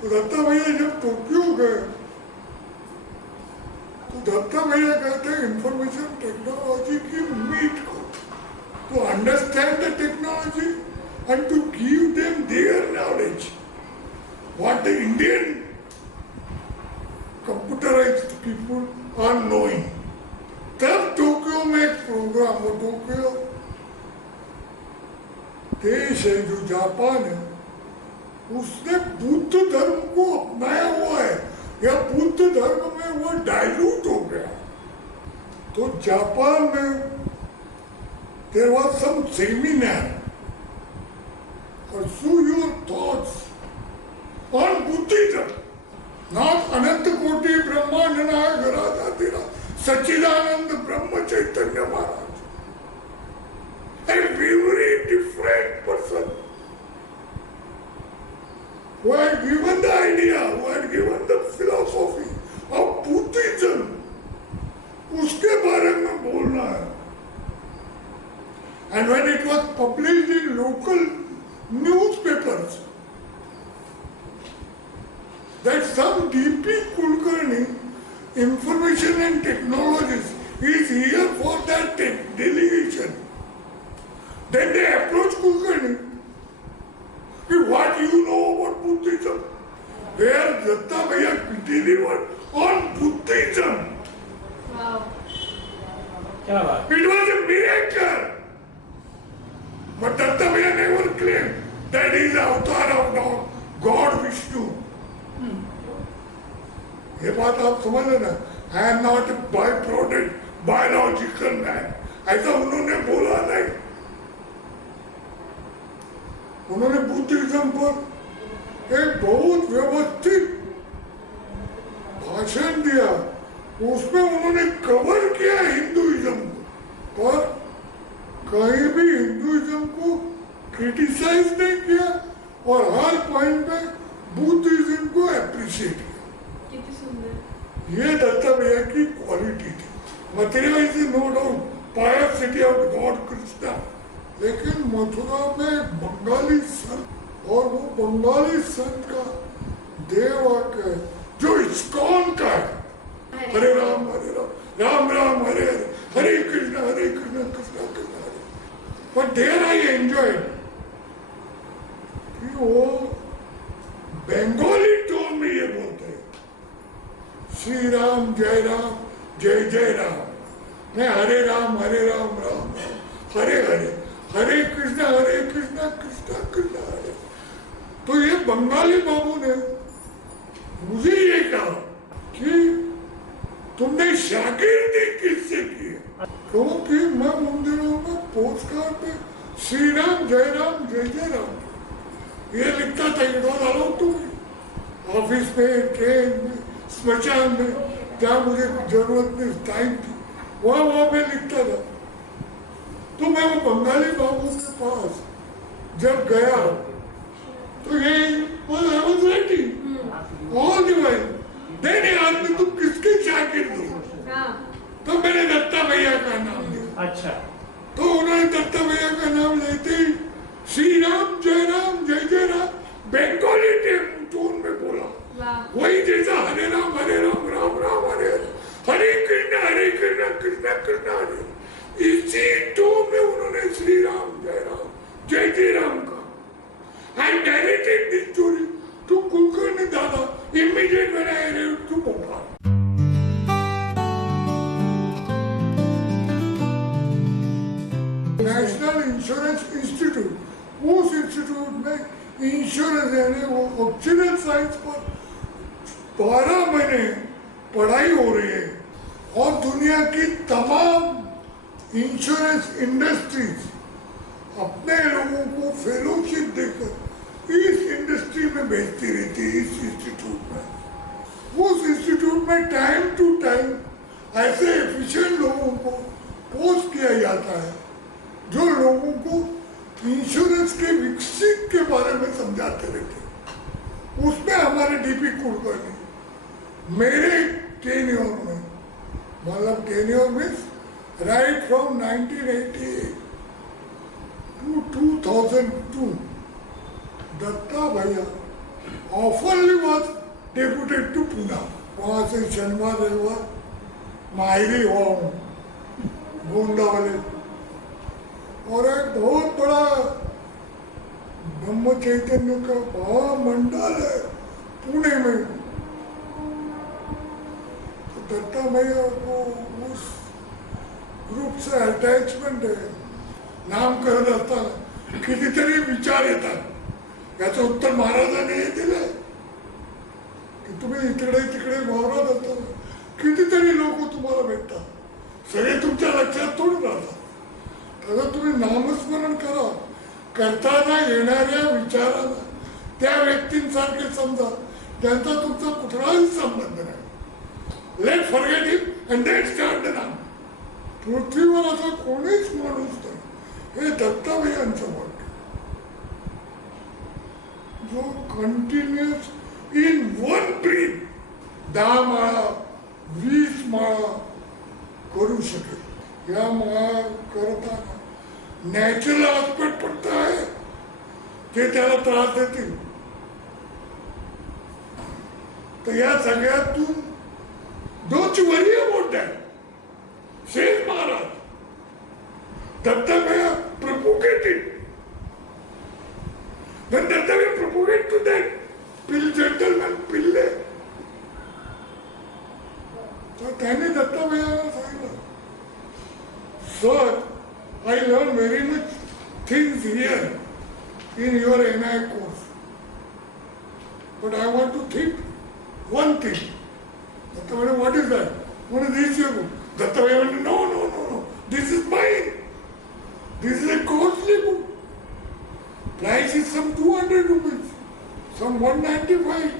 तो दत्ता भैया जब टोक्यो गए तो दत्ता भैया कहते हैं इंफॉर्मेशन टेक्नोलॉजी की मीट को, to understand the technology and to give them their knowledge, what the Indian computerized people are knowing. तब टोक्यो में एक प्रोग्राम हो, टोक्यो देश है जो जापान है, उसने बुद्ध धर्म को अपनाया हुआ है या बुद्ध धर्म में वो डाइल्यूट हो गया. तो जापान में there was some seminar. Pursue your thoughts on Buddhism, not Ananta Koti Brahmanana Garadhatira Sachidananda Brahma Chaitanya Maharaj. A very different person who had given the idea, who had given the philosophy of Buddhism. उसके बारे में बोलना है. And when it was published in local newspapers, that some D.P. Kulkarni, information and technologies, is here for that delegation. Then they approach Kulkarni. What you know about Buddhism? Where Datta Bhaiya delivered on Buddhism. Wow. It was a miracle. But Datta Bhaiya never claimed that he is the avatar of God Vishnu. ये बात आप समझ लेना. I am not a by-product biological man. ऐसा उन्होंने बोला नहीं. उन्होंने बुद्धिज्म पर एक बहुत व्यवस्थित भाषण दिया. उसमें उन्होंने कवर किया हिंदुइज्म को, पर कहीं भी हिंदुइज्म को क्रिटिसाइज नहीं किया और हर पॉइंट पे बुद्धिज्म को अप्रिशिएट किया. कितनी सुंदर. ये दत्ता भैया की क्वालिटी थी. मटेरियल इज नो डाउट पायस सिटी ऑफ गॉड कृष्णा. लेकिन मथुरा में बंगाली संत, और वो बंगाली संत का देववाक्य है जो इस्कॉन का है. हरे राम राम राम हरे हरे, हरे कृष्णा कृष्णा कृष्णा हरे. But there I enjoyed कि वो बंगाली टोन में ये बोलते हैं श्री राम जय जय राम, नहीं हरे राम राम राम हरे हरे, हरे कृष्णा कृष्णा कृष्णा हरे. तो ये बंगाली बाबू ने मुझे ये कहा कि तुमने शागिर्दी किससे की है? क्योंकि मैं मंदिरों में पोस्टकार्ड पे श्री राम जय राम ये लिखता था. It was allowed to me. Office में, ट्रेन में, स्मशान में, जहाँ मुझे जरूरत नहीं टाइम थी, वहाँ मैं लिखता था. तो मैं वो बंगाली बाबू के पास जब गया तो ये I was writing all the while. Then he asked me, तुम किसके शागिर्द हो? तो मैंने दत्ता भैया का नाम लिया. अच्छा. तो उन्होंने दत्ता भैया का नाम लेते ही श्री राम जय राम बंगाली टोन में बोला. वही जैसा हरे राम राम राम हरे हरे, हरे कृष्णा कृष्णा हरे. इसी टोन में उन्होंने श्री राम जय राम का. I narrated this story to Kulkarni Dada immediately when I arrived to Bhopal. National insurance institute, उस इंस्टीट्यूट में इंश्योरेंस यानी वो ऑक्सीजन साइंस पर 12 महीने पढ़ाई हो रही है और दुनिया की तमाम इंश्योरेंस इंडस्ट्रीज अपने लोगों को फेलोशिप देकर इस इंडस्ट्री में भेजती रहती है. इस इंस्टीट्यूट में, उस इंस्टीट्यूट में टाइम टू टाइम ऐसे एफिशिएंट लोगों को पोस्ट किया जाता है जो लोगों को इंश्योरेंस के विकसित के बारे में समझाते रहते. उसमें हमारे डीपी कुलकर्णी मेरे टेन्योर में, मतलब टेन्योर में राइट फ्रॉम 1988 to 2002, दत्ता भैया ऑफनली वॉज डेपुटेड टू पूना. वहाँ से शनिवार रविवार माहिरी हुआ हूँ गोंडा वाले. और एक बहुत बड़ा ब्रह्म चैतन्य का महामंडल है पुणे में। तो दत्ता भैया को उस ग्रुप से अटॅचमेंट आहे। नाम करत असताना कितीतरी विचार येतात, याचं उत्तर महाराजांनी हे दिलंय की तुम्ही इकडे तिकडे वावरत असताना कितीतरी लोक तुम्हाला भेटतात, सगळे तुमच्या लक्षात थोडून राहतात। तर तुम्ही नामस्मरण करा, करताना येणाऱ्या विचाराला त्या व्यक्तींसारखे समजा त्यांचा तुमचा कुठलाही संबंध नाही। Let forget it and let start the नाम। पृथ्वीवर असा कोणीच माणूस नाही, हे दत्ताभैयांचं वाक्य, जो कंटिन्युअस इन वन ब्रीथ 10 माळा 20 माळा करू शकेल। या माळा करताना नॅचरल आस्पेक्ट फक्त आहे ते त्याला त्रास देतील। तर या सगळ्यातून don't you worry about that, says Maharaj. Dattabhaiya propagated. When Dattavaya propagated to that gentleman पिल्ले, तर त्याने दत्ताभैयाला सांगितलं, sir, I learned very much things here in your NI course, but I want to think one thing. Dattavaya, what is that? What is this your book? Dattavaya went, no, this is mine. This is a costly book. Price is some 200 rupees, some 195,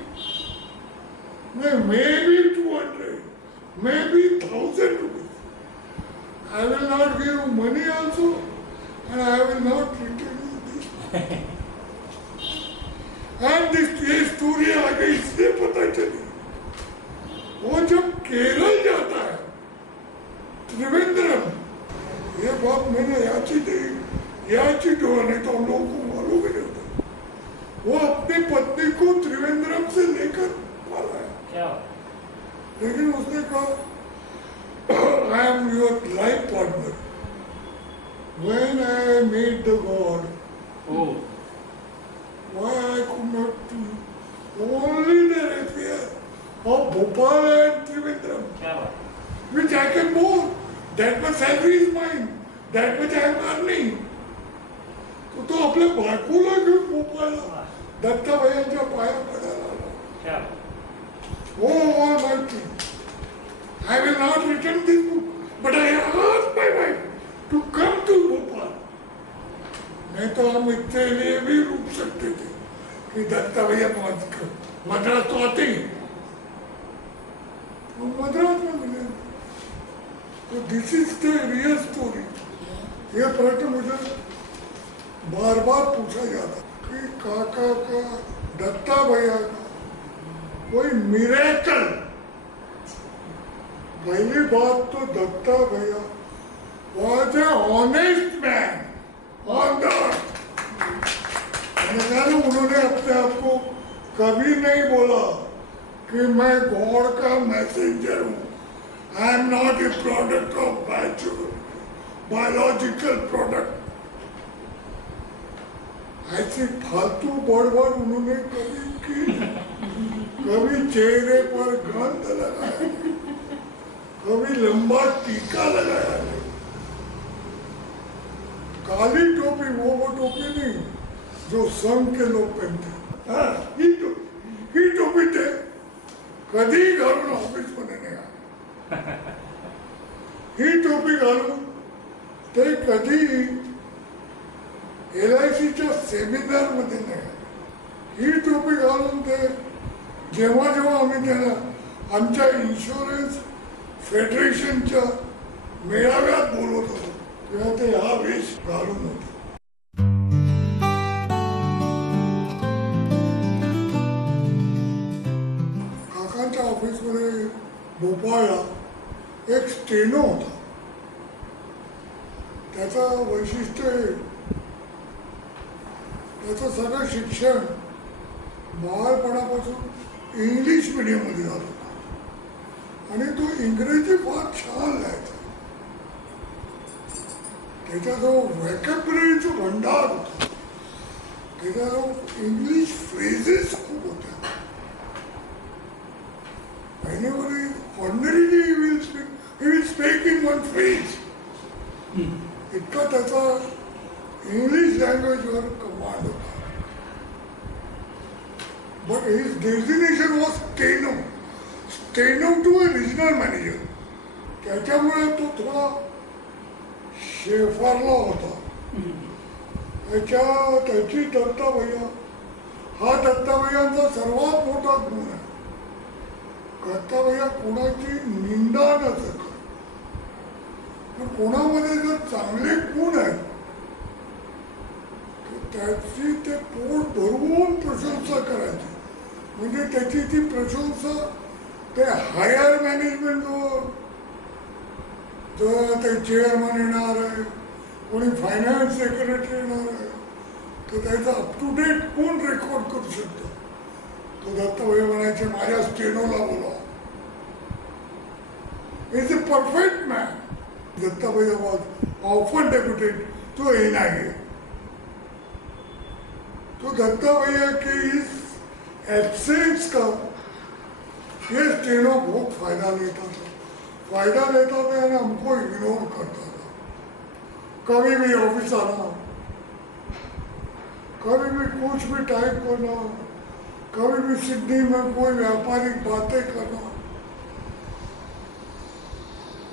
maybe 200, maybe 1000 rupees. I will not give you money also, and I will not return you this. And this story आगे इसलिए पता चली, वो जब केरल जाता है त्रिवेंद्रम, ये बात मैंने याची डोर नहीं तो हम लोगों को मालूम ही नहीं होता। वो अपनी पत्नी को त्रिवेंद्रम से लेकर वाला है, लेकिन उसने कहा I am your life partner. When I met the God, why I could not do only the affair of Bhopal end Trivandrum, which I can both. That much salary is mine. That much I am earning. तो आपल्या बायकोला घेऊन भोपाळला दत्ताभैयांच्या पाया पडायला आला। Oh Almighty, I will not return this book, but I asked my wife to come to Bhopal. नहीं तो हम इतने लिए भी रुक सकते थे कि दत्ताभैया पहुंच कर मद्रास तो आते ही, वो मद्रास में मिले। तो this is the real story. ये प्रश्न मुझे बार बार पूछा जाता कि काका का दत्ताभैया का कोई मिरेकल। पहली बात तो दत्ताभैया was an honest man on the earth। उन्होंने अपने आप को कभी नहीं बोला कि मैं गॉड का मैसेंजर हूँ। I am not a product of biological product। ऐसी फालतू बड़बड़ उन्होंने कभी की, कभी चेहरे पर गंध लगाया, कभी लंबा टीका लगाया नहीं। काली टोपी वो टोपी नहीं जो संघ के लोग पहनते, हाँ ही टोपी थे, कधी घालून ऑफिस मध्ये नाही। ही टोपी घालून ते कधी LICच्या सेमिनार मध्ये नाही। ही टोपी घालून ते जेव्हा आम्ही त्याला आमच्या इन्शुरन्स फेडरेशनच्या मेळाव्यात बोलवत होतो तेव्हा ते हा वेश घालून होते। काकांच्या ऑफिसमध्ये भोपाळला एक स्टेनो होता। त्याचं वैशिष्ट्य त्याचं सगळं शिक्षण बाळपणापासून इंग्लिश मीडियममध्ये झालं होतं आणि तो इंग्रजी फार छान लिहायचा। त्याचा जो व्हॅकॅब्युलरीचा भंडार होता, त्याचा जो इंग्लिश फ्रेजेस खूप होत्या. Anybody ordinarily he will speak in one phrase. इतका त्याचा इंग्लिश लँग्वेजवर कमांड होता. But his designation was steno. Steno to a regional manager. त्याच्यामुळे तो थोडा शेफारला होता. त्याची दत्ताभैया हा दत्ताभैयांचा सर्वात मोठा गुण आहे. दत्ताभैया कोणाची निंदा नसत. पण कोणामध्ये जर चांगले गुण आहेत तर त्याची ते पोट भरवून प्रशंसा करायची. म्हणजे त्याची ती प्रशंसा ते हायर मॅनेजमेंटवर जर ते चेअरमन येणार आहे, कोणी फायनान्स सेक्रेटरी येणार आहे, तर त्याचा अप टू डेट कोण रेकॉर्ड करू शकतो. तो दत्ताभैया म्हणायचे माझ्या स्टेनोला बोला. Is a perfect man. Dattabhaiya was often deputed to NIA. तो दत्ताभैया के इस एब्सेंस का ये स्टेनो बहुत फायदा लेता था. फायदा लेता था यानी हमको इग्नोर करता था. कभी भी ऑफिस आना, कभी भी कुछ भी टाइप करना, कभी भी सिडनी में कोई व्यापारिक बातें करना,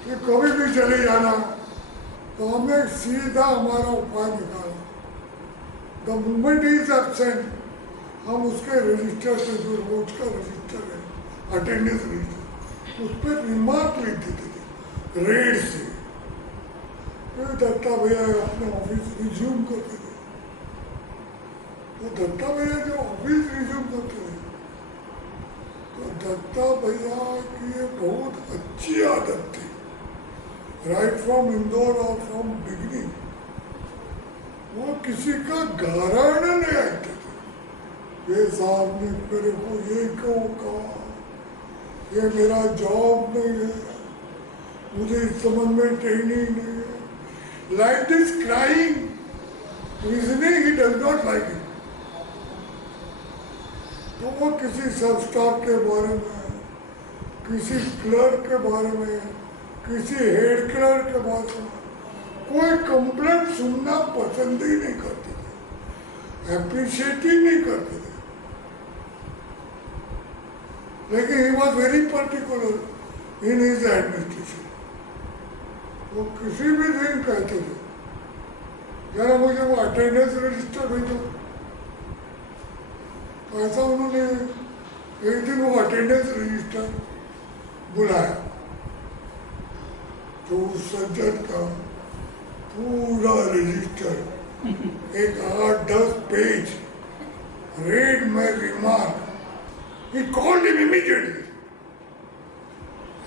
कि कभी भी चले जाना, तो हमने सीधा हमारा उपाय निकाला. द मोमेंट इज एब्सेंट हम उसके रजिस्टर से जो रोज का रजिस्टर है, अटेंडेंस रजिस्टर, उस पर रिमार्क लिख देते थे रेड से. दत्ता भैया अपने ऑफिस रिज्यूम करते थे. तो दत्ता भैया जो ऑफिस रिज्यूम करते थे, तो दत्ता भैया की बहुत अच्छी आदत थी. राइट फ्रॉम इंदौर और फ्रॉम बिगनिंग वो किसी का गाराना नहीं आते थे. ये साहब ने मेरे को ये क्यों कहा, ये मेरा जॉब नहीं है, मुझे इस संबंध में ट्रेनिंग नहीं है. Like this crying reasoning he does not like it. तो वो किसी सब स्टाफ के बारे में, किसी क्लर्क के बारे में, किसी हेड क्लर्क के बारे में कोई कंप्लेंट सुनना पसंद ही नहीं करते थे, अप्रिशिएट ही नहीं करते थे. लेकिन he was very particular in his administration. वो किसी भी दिन कहते थे जरा मुझे वो अटेंडेंस रजिस्टर भेजो. तो ऐसा उन्होंने एक दिन वो अटेंडेंस रजिस्टर बुलाया. तो उस सज्जन का पूरा रजिस्टर एक 8-10 पेज रेड में remark. He called him immediately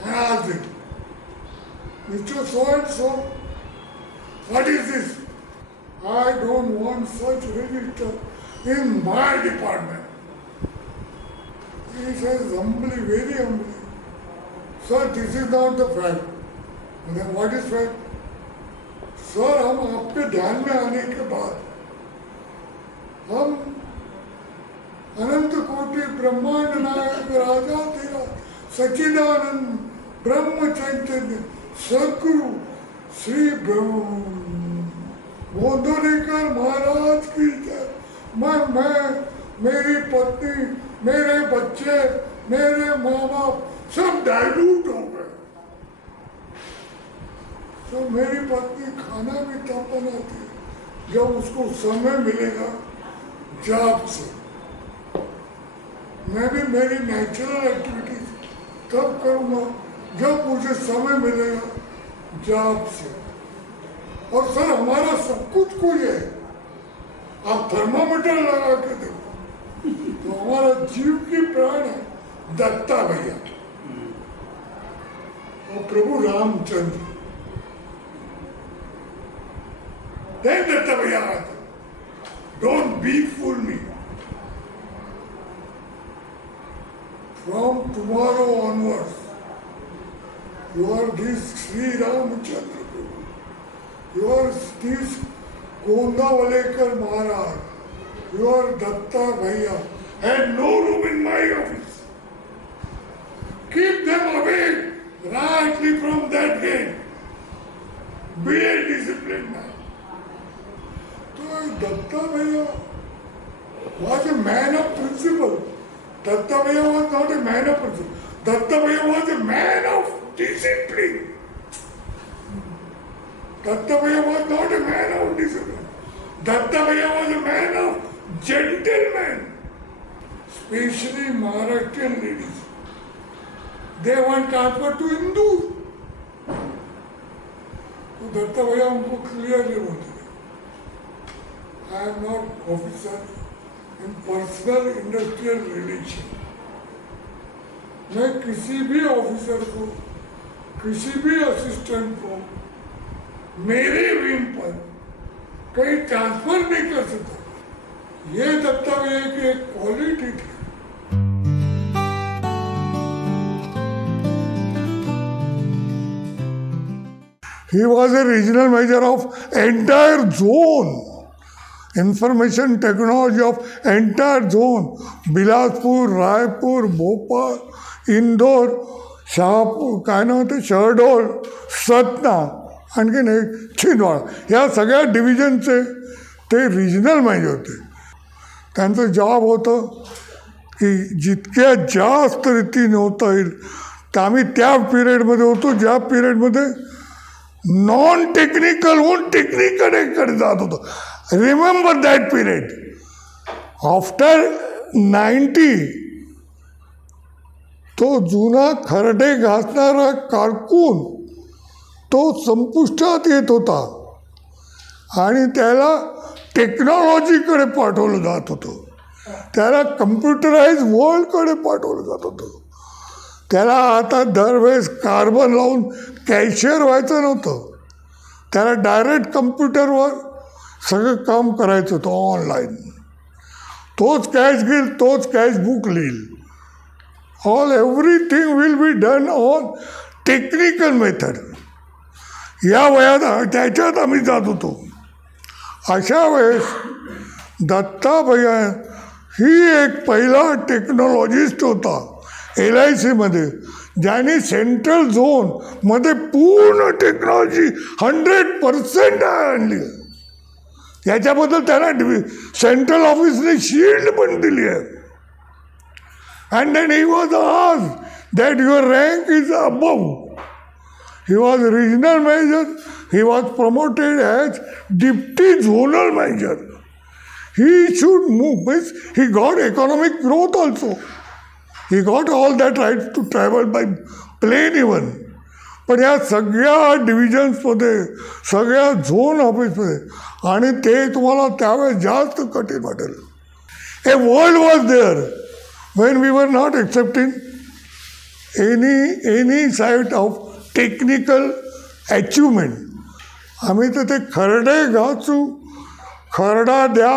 and asked him, Mr. So-and-so, what is this? I don't want such register in my department. He says humbly, very humbly, sir, this is not the fact. And then what is fact? Sir, हम आपके ध्यान में आने के बाद हम अनंत कोटि ब्रह्मांड नायक राजा तेरा सच्चिदानंद ब्रह्म चैतन्य सदगुरु श्री बोधोलेकर महाराज की जय. मैं मेरी पत्नी, मेरे बच्चे, मेरे माँ बाप सब डाइल्यूट हो गए. तो मेरी पत्नी खाना भी तब बनाती है जब उसको समय मिलेगा जॉब से. मैं भी मेरी नेचुरल एक्टिविटीज तब करूँगा जब मुझे समय मिलेगा जॉब से. और सर हमारा सब कुछ कोई है. आप थर्मामीटर लगा के देखो तो हमारा जीव की प्राण है दत्ता भैया और प्रभु रामचंद्र. Then दत्ता भैया आते, don't be fool me. From tomorrow onwards, you are this Sri Ramchandra Prabhu. You are this Gondawalekar Maharaj. Your Datta Bhaiya had no room in my office. Keep them away rightly from that gate. Be a disciplined man. So Datta Bhaiya was a man of principle. Datta Bhaiya was not a man of principle. Datta Bhaiya was a man of discipline. Datta Bhaiya was not a man of discipline. Datta Bhaiya was a man of gentleman. Especially Maharashtrian ladies. They want transfer to Hindu. तो दत्ता भैया उनको clearly बोलते थे, I am not officer in personal industrial relation. मैं किसी भी officer को, किसी भी असिस्टेंट को मेरे विंग पर कहीं ट्रांसफर नहीं कर सकता. ये दत्ता भैया की एक क्वालिटी थी. He was a regional manager of entire zone, information technology of entire zone, Bilaspur, Raipur, Bhopal, Indore, Shahpur, काय नाव होते, शहडोल, सतना, आणखीन एक छिंदवाडा, या सगळ्या डिव्हिजनचे ते रिजनल मॅनेजर होते. त्यांचं जॉब होतं की जितक्या जास्त रीतीने होता येईल तर आम्ही त्या पिरियडमध्ये होतो ज्या पिरियडमध्ये नॉन टेक्निकल होऊन टेक्निककडे जात होतो. Remember that period. आफ्टर 90 तो जुना खरडे घासणारा कारकून तो संपुष्टात येत होता आणि त्याला टेक्नॉलॉजीकडे पाठवलं जात होतं. त्याला कम्प्युटराइज वर्ल्डकडे पाठवलं जात होतं. त्याला आता दरवेळेस कार्बन लावून कॅशियर व्हायचं नव्हतं. त्याला डायरेक्ट कम्प्युटरवर सगळं काम करायचं होतं ऑनलाईन. तोच कॅश घेईल, तोच कॅश बुक लिहिल. Everything will be done on technical method. या वयात त्याच्यात आम्ही जात होतो. अशा वेळेस दत्ता भैया ही एक पहिला टेक्नॉलॉजिस्ट होता LICमध्ये, ज्याने सेंट्रल झोनमध्ये पूर्ण टेक्नॉलॉजी 100% आणली. याच्याबद्दल त्यांना सेंट्रल ऑफिसने शील्ड पण दिली आहे. And then he was asked that your rank is above. He was regional manager. He was promoted as deputy zonal manager. He should move, means he got economic growth also. He got all that right to travel by plane even. पण या सगळ्या डिव्हिजन्समध्ये, सगळ्या zone ऑफिसमध्ये, आणि ते तुम्हाला त्यावेळेस जास्त कठीण वाटेल. A world was there when we were not accepting any side of technical achievement. आम्ही तर ते खरडे घासू, खरडा द्या,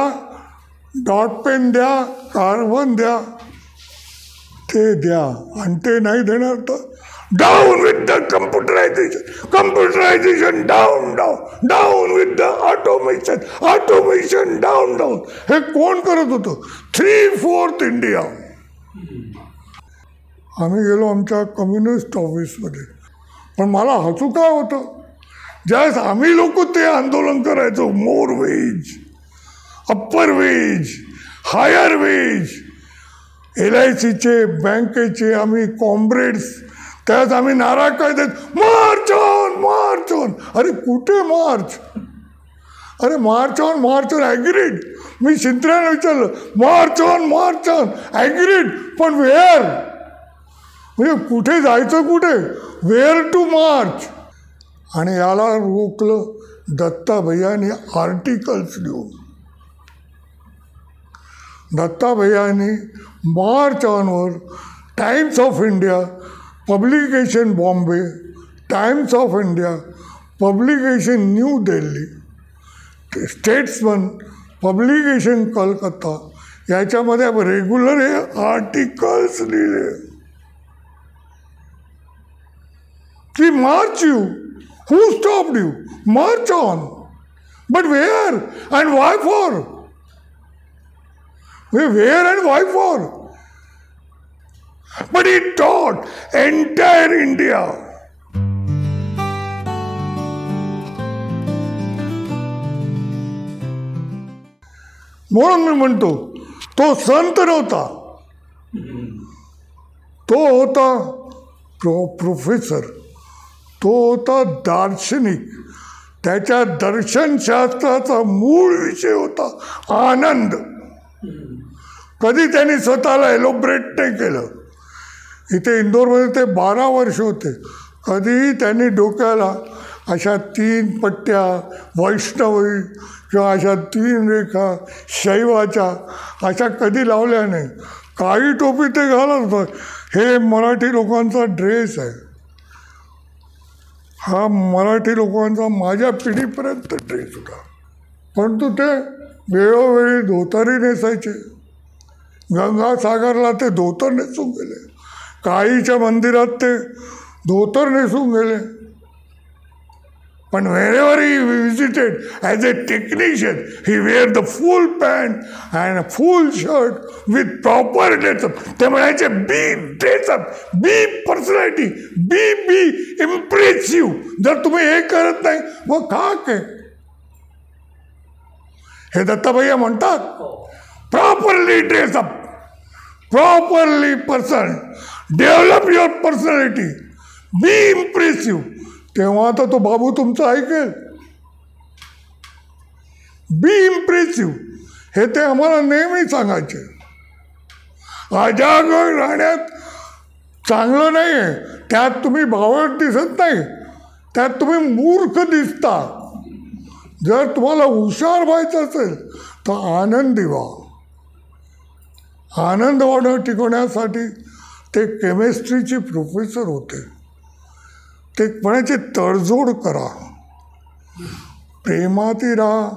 डॉट पेन द्या, कार्बन द्या, ते द्या, आणि ते नाही देणार तर down with the computerisation, computerisation down down, down with the automation, automation down down. हे कोण करत होतं? 3/4 इंडिया. आम्ही गेलो आमच्या कम्युनिस्ट ऑफिसमध्ये. पण मला हसू काय होतं, ज्यावेळेस आम्ही लोक ते आंदोलन करायचो, more wage, upper wage, higher wage, LICचे, बँकेचे आम्ही कॉम्रेड्स, त्यात आम्ही नारा काय देत, मार्च ऑन, मार्च ऑन. अरे कुठे मार्च? अरे मार्च ऑन ॲग्रीड. मी शिंत्र्याला विचारलं, मार्च ऑन ॲग्रीड, पण वेअर? म्हणजे कुठे जायचं, कुठे, वेअर टू मार्च? आणि याला रोखलं दत्ता भैयाने आर्टिकल्स लिहून. दत्ता भैयाने march onward Times of India, publication Bombay, Times of India, publication New Delhi, Statesman, publication Calcutta, याच्यामध्ये रेग्युलर हे आर्टिकल्स लिहिले की march you, who stopped you, march on, but where and why for? Where and why for? But he taught entire India. म्हणून मी म्हणतो तो संत नव्हता, तो होता प्रोफेसर, तो होता दार्शनिक. त्याच्या दर्शनशास्त्राचा मूळ विषय होता आनंद. कधी त्यांनी स्वतःला एलोब्रेट नाही केलं. इथे इंदोरमध्ये ते 12 वर्ष होते. कधीही त्यांनी डोक्याला अशा 3 पट्ट्या वैष्णवी किंवा अशा 3 रेखा शैवाच्या अशा कधी लावल्या नाही. काही टोपी ते घालत होतं. हे मराठी लोकांचा ड्रेस आहे. हा मराठी लोकांचा माझ्या पिढीपर्यंत ड्रेस होता. परंतु ते वेळोवेळी धोतरही नेसायचे. गंगासागरला ते धोतर नेसून गेले. काळीच्या मंदिरात ते धोतर नेसून गेले. पण wherever he visited as a technician, he wear the full pant and a full shirt with proper dress up. ते म्हणायचे बी dress up, B personality, be impressive. जर तुम्ही हे करत नाही मग का काय? हे दत्ताभैया म्हणतात properly dress up, properly person, develop your personality, be impressive. तेव्हा तर तो बाबू तुमचं ऐकेल. बी इम्प्रेसिव्ह हे ते आम्हाला नेहमी सांगायचे. अजागर राहण्यात चांगलं नाही आहे. त्यात तुम्ही बावळट दिसत नाही, त्यात तुम्ही मूर्ख दिसता. जर तुम्हाला हुशार व्हायचं असेल तर आनंदी व्हा. आनंद टिकवण्यासाठी ते केमिस्ट्रीचे प्रोफेसर होते. ते म्हणायचे तडजोड करा, प्रेमातही राहा,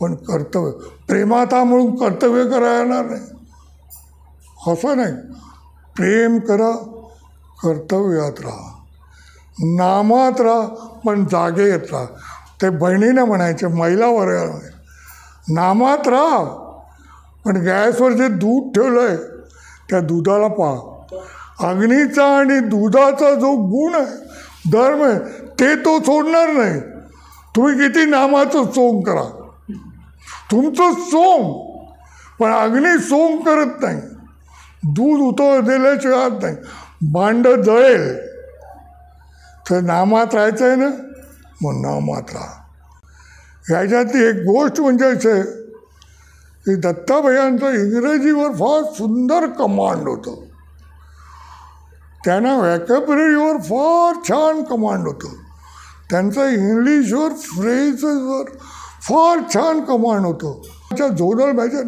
पण कर्तव्य प्रेमात हा म्हणून कर्तव्य करायला येणार नाही असं नाही. प्रेम करा, कर्तव्यात राहा, नामात राहा, पण जागेत राहा. ते बहिणीने म्हणायचे महिला वर्गाने, नामात राहा पण गॅसवर जे दूध ठेवलं आहे त्या दुधाला पहा. अग्नीचा आणि दुधाचा जो गुण आहे, धर्म आहे, ते तो सोडणार नाही. तुम्ही किती नामाचं सोंग करा, तुमचं सोंग, पण अग्नी सोंग करत नाही. दूध उतळ दिल्याशिवाय नाही, भांड जळेल. तर नामात राहायचं आहे ना, मग नामात राहा. ह्याच्यातली एक गोष्ट म्हणजे अशी आहे की दत्ताभैयांचं इंग्रजीवर फार सुंदर कमांड होतं. त्यांना व्हॅकॅब्युलरीवर फार छान कमांड होतं. त्यांचं इंग्लिशवर फ्रेजेसवर फार छान कमांड होतं. त्याच्या zonal manager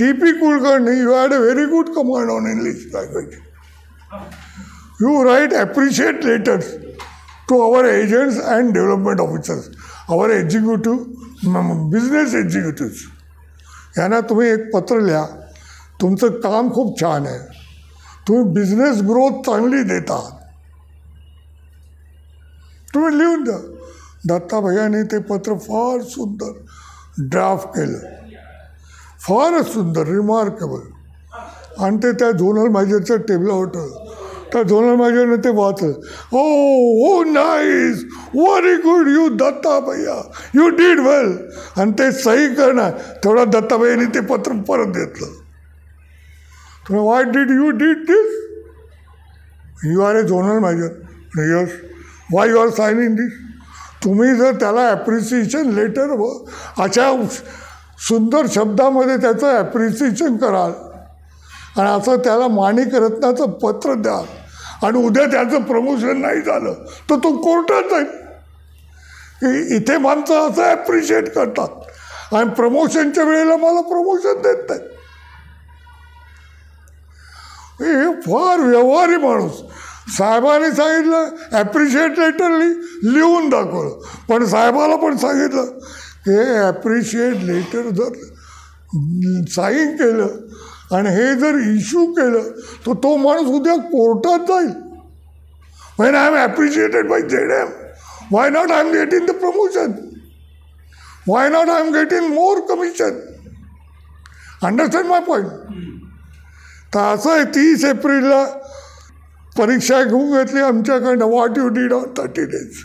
DP Kulkarni, you had a very good command on English language. You write appreciate letters to our agents and development officers, our executive, business executives. यांना तुम्ही एक पत्र लिहा, तुमचं काम खूप छान आहे, तुम्ही बिझनेस ग्रोथ चांगली देता, तुम्ही लिहून द्या. दत्ताभैयाने ते पत्र फार सुंदर ड्राफ्ट केलं, फारच सुंदर, रिमार्केबल. आणि ते त्या झोनल मॅनेजरच्या टेबलावर ठेवलं. त्या झोनल मॅनेजरने ते वाचलं. Oh nice, very good, you Dattabhaiya, you did well. आणि ते सही करणार तेवढा दत्ताभैयाने ते पत्र परत घेतलं. तुम्ही why did you did this? You are a zonal manager. Yes. Why you are signing this? तुम्ही जर त्याला ॲप्रिसिएशन लेटर अशा सुंदर शब्दामध्ये त्याचं ॲप्रिसिएशन कराल आणि असं त्याला माणिक रत्नाचं पत्र द्याल आणि उद्या त्याचं प्रमोशन नाही झालं तर तो कोर्टात जाईल. इथे माणसं असं ॲप्रिशिएट करतात आणि प्रमोशनच्या वेळेला मला प्रमोशन देत नाही. हे फार व्यवहारी माणूस. साहेबांनी सांगितलं ॲप्रिशिएट लेटर लिहून दाखवलं, पण साहेबाला पण सांगितलं की हे ॲप्रिशिएट लेटर जर साईन केलं आणि हे जर इश्यू केलं तर तो माणूस उद्या कोर्टात जाईल. When I am appreciated by ZM, why not I am getting the promotion, why not I am getting more commission. Understand my point. तर असं आहे 30 एप्रिलला परीक्षा घेऊन घेतली आमच्याकडनं, what you did on 30 days.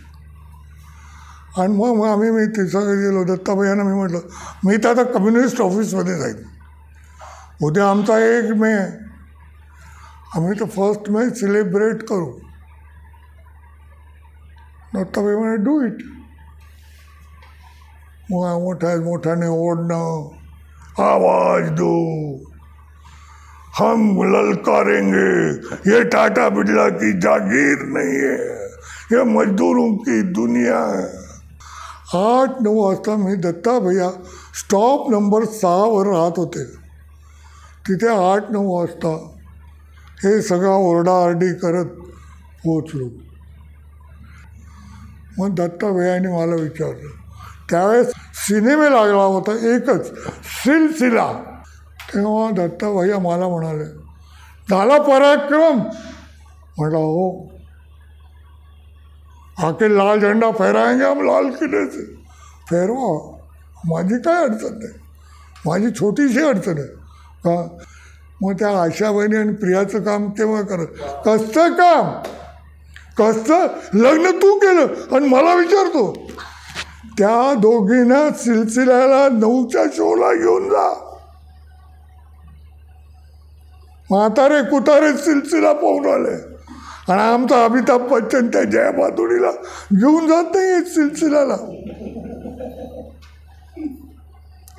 आणि मग मी तिसरं गेलो दत्ताबाईंना मी म्हटलं मी तर आता कम्युनिस्ट ऑफिसमध्ये जाईल, उद्या आमचा 1 मे, आम्ही तर 1 मे सेलिब्रेट करू. दत्ताबाई म्हणे डू इट. मग मोठ्याने ओढणं, आवाज दो, हम ललकारेंगे, ये टाटा बिरला की जागीर नहीं है, ये मजदूरों की दुनिया है. 8-9 वाजता मी दत्ता भैया स्टॉप नंबर 6वर राहत होते. तिथे 8-9 वाजता हे सगळा ओरडाआरडी करत पोचलो. मग दत्ता भैयाने मला विचारलं, त्यावेळेस सिनेमे लागला होता एकच, सिलसिला. तेव्हा दत्ता भैया मला म्हणाले झाला पराक्रम. म्हटलं हो, आके लाल झंडा फहराएंगे हम लाल किले से. फहरवा, माझी काय अडचण नाही, माझी छोटीशी अडचण आहे का. मग त्या आशाबाईने आणि प्रियाचं काम तेव्हा करत, कसं काम, कसं लग्न तू केलं आणि मला विचारतो. त्या दोघींना सिलसिल्याला 9च्या शोला घेऊन जा. म्हातारे कुतारे सिलसिला पाहून आले आणि आमचा अमिताभ बच्चन त्या जया भादुडीला घेऊन जात नाही सिलसिल्याला.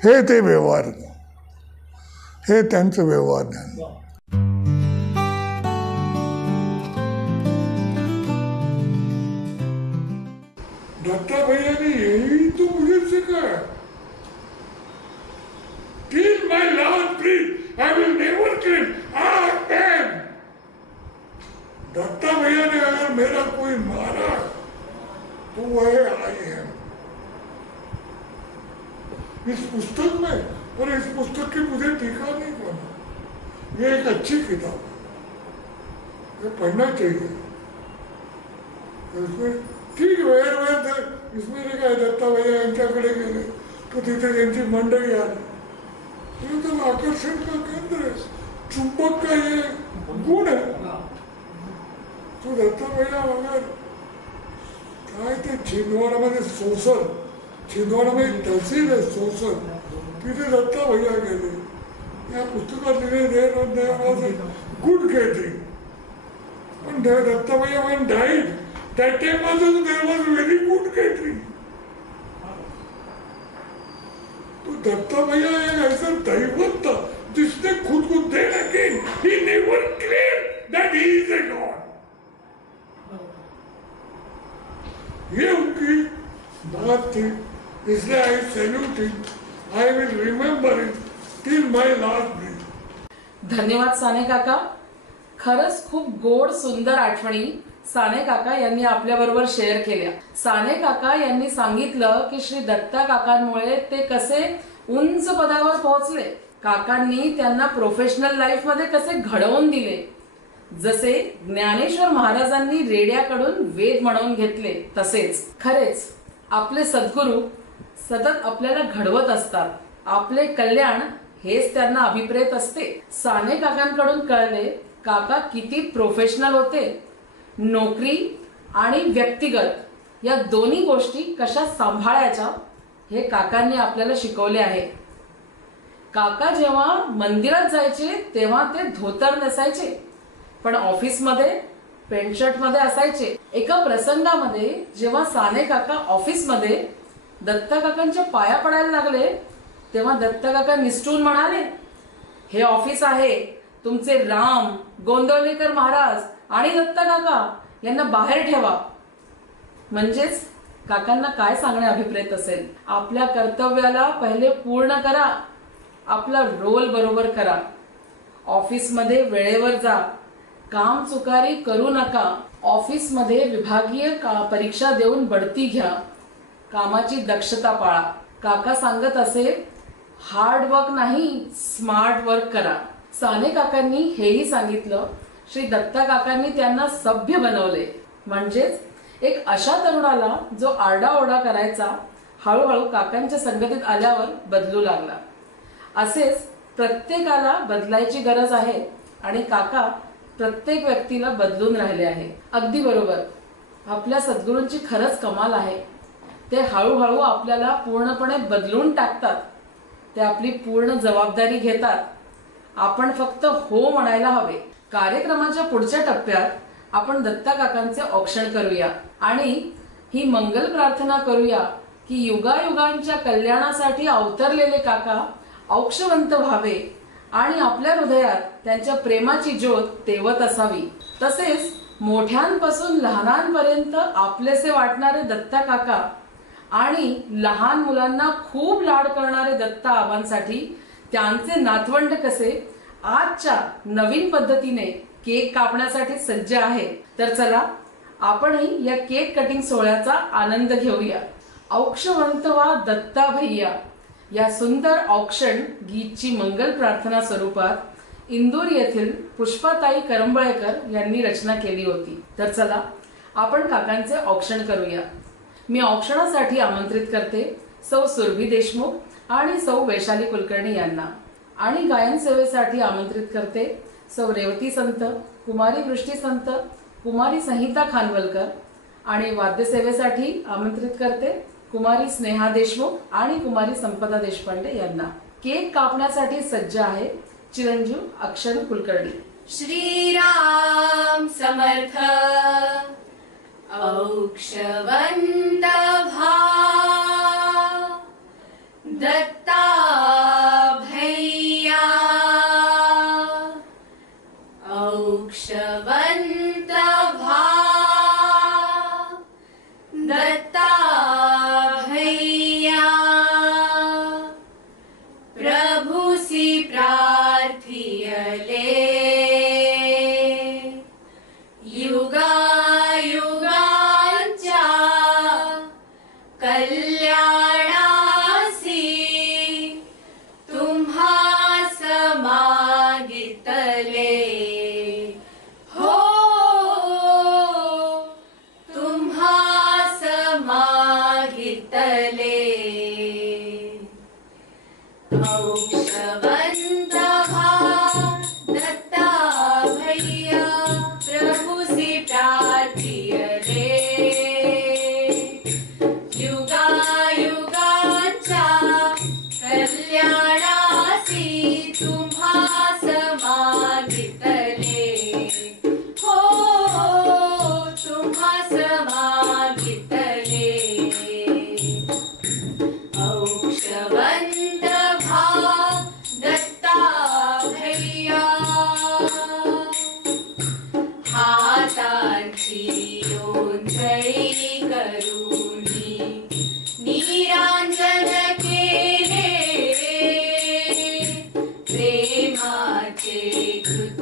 हे ते व्यवहार, हे त्यांचं व्यवहार ज्ञान. दत्ता भैयाने यही तो मुझे सिखाया. Till my last breath, I will never claim I am. Datta भैया ने अगर मेरा कोई मारा तो वह आई है. इस पुस्तक में, और इस पुस्तक की मुझे टीका नहीं करना, ये एक अच्छी किताब है, ये पढ़ना चाहिए. इसमें ठीक वेळ इसमें काय दत्ता भैया यांच्याकडे गेले तो तिथे त्यांची मंडळी आली. ये तो आकर्षण का केंद्र है, चुंबक का ये गुण है. तो दत्ता भैया अगर काय ते छिंदवाडामध्ये सोसर, छिंदवाडामध्ये तहसील आहे सोसर, तिथे दत्ता भैया गेले. या पुस्तकात लिहिले गुड गॅदरिंग. पण दत्ता भैया when died, that time also there was very good catering. तो दत्ता भैया एक ऐसा दैवत था जिसने खुद को then again he never claimed that he is a god. ये उनकी बात थी, इसलिए I salute him. I will remember it till my last breath. धन्यवाद साने काका. खरंच खूप गोड सुंदर आठवणी साने काका यांनी आपल्याबरोबर शेअर केल्या. साने काका यांनी सांगितलं की श्री दत्ता काकांमुळे ते कसे उंच पदावर पोहोचले, काकांनी त्यांना प्रोफेशनल लाईफ मध्ये कसे घडवून दिले. जसे ज्ञानेश्वर महाराजांनी रेड्याकडून वेद म्हणून घेतले, तसेच खरेच आपले सद्गुरू सतत आपल्याला घडवत असतात. आपले कल्याण हेच त्यांना अभिप्रेत असते. साने काकांकडून कळले काका किती प्रोफेशनल होते. नोकरी आणि व्यक्तिगत या दोन्ही गोष्टी कशा सांभाळायच्या हे काकांनी आपल्याला शिकवले आहे. काका जेव्हा मंदिरात जायचे तेव्हा ते धोतर नेसायचे, पण ऑफिसमध्ये पॅन्ट शर्ट मध्ये असायचे. एका प्रसंगामध्ये जेव्हा साने काका ऑफिसमध्ये दत्ता काकांच्या पाया पडायला लागले तेव्हा दत्ता काका निसटून म्हणाले, हे ऑफिस आहे, तुमचे राम, गोंदवलेकर महाराज आणि दत्ता काका यांना बाहेर ठेवा. म्हणजेच काकांना काय सांगणे अभिप्रेत असेल. आपल्या कर्तव्याला पहिले पूर्ण करा, आपला रोल बरोबर करा, ऑफिसमध्ये वेळेवर जा, काम चुकारी करू नका, ऑफिसमध्ये विभागीय परीक्षा देऊन बढती घ्या, कामाची दक्षता पाळा. काका सांगत असे, हार्ड वर्क नाही स्मार्ट वर्क करा. साने काकांनी हेही सांगितलं, श्री दत्ता काकांनी त्यांना सभ्य बनवले. म्हणजेच एक अशा तरुणाला जो आरडाओरडा करायचा हळूहळू काकांच्या संगतीत आल्यावर बदलू लागला. असेच प्रत्येकाला बदलायची गरज आहे आणि काका प्रत्येक व्यक्तीला बदलून राहिले आहे. अगदी बरोबर. आपल्या सद्गुरूंची खरंच कमाल आहे. ते हळूहळू आपल्याला पूर्णपणे बदलून टाकतात. ते आपली पूर्ण जबाबदारी घेतात. आपण फक्त हो म्हणायला हवे. कार्यक्रमाच्या पुढच्या टप्प्यात आपण दत्ता काकांचे औक्षण करूया आणि ही मंगल प्रार्थना करूया की युगायुगांच्या कल्याणासाठी अवतरलेले काका औक्षवंत व्हावे आणि आपल्या हृदयात त्यांच्या प्रेमाची ज्योत तेवत असावी. तसेच मोठ्यांपासून लहानांपर्यंत आपलेसे वाटणारे दत्ता काका आणि लहान मुलांना खूप लाड करणारे दत्ता आबांसाठी त्यांचे नातवंड कसे आजच्या नवीन पद्धतीने केक कापण्यासाठी सज्ज आहे. तर चला आपणही या केक कटिंग सोहळ्याचा आनंद घेऊया. औक्षवंत वा दत्ता भैया या सुंदर औक्षण गीतची मंगल प्रार्थना स्वरूपात इंदूर येथील पुष्पाताई करंबळेकर यांनी रचना केली होती. तर चला आपण काकांचे औक्षण करूया. मी औक्षणासाठी आमंत्रित करते सौ सुरभी देशमुख आणि सौ वैशाली कुलकर्णी यांना आणि गायन सेवेसाठी आमंत्रित करते सौ रेवती संत, कुमारी वृष्टी संत, कुमारी संहिता खानवलकर आणि वाद्यसेवेसाठी आमंत्रित करते कुमारी स्नेहा देशमुख आणि कुमारी संपदा देशपांडे यांना. केक कापण्यासाठी सज्ज आहे चिरंजीव अक्षर कुलकर्णी. श्रीराम समर्थ. औक्षवंत भा दत्ता भैया. औक्षवंत भा दत्ता भैया. प्रभुसी प्रार्थियले युगा युगांच्या कल्याणासी तुम्हास मागितले. हो तुम्हास मागितले. औक्षवंत भा दत्ता भैया. प्रभुसी प्रार्थियले युगायुगांच्या कल्याणासी तुम्हास मागितले. हो तुम्हास मागितले. औक्षवंत भा दत्ता भैया. हातांची ओंजळी करूनी निरांजन केले. प्रेमाचे कृत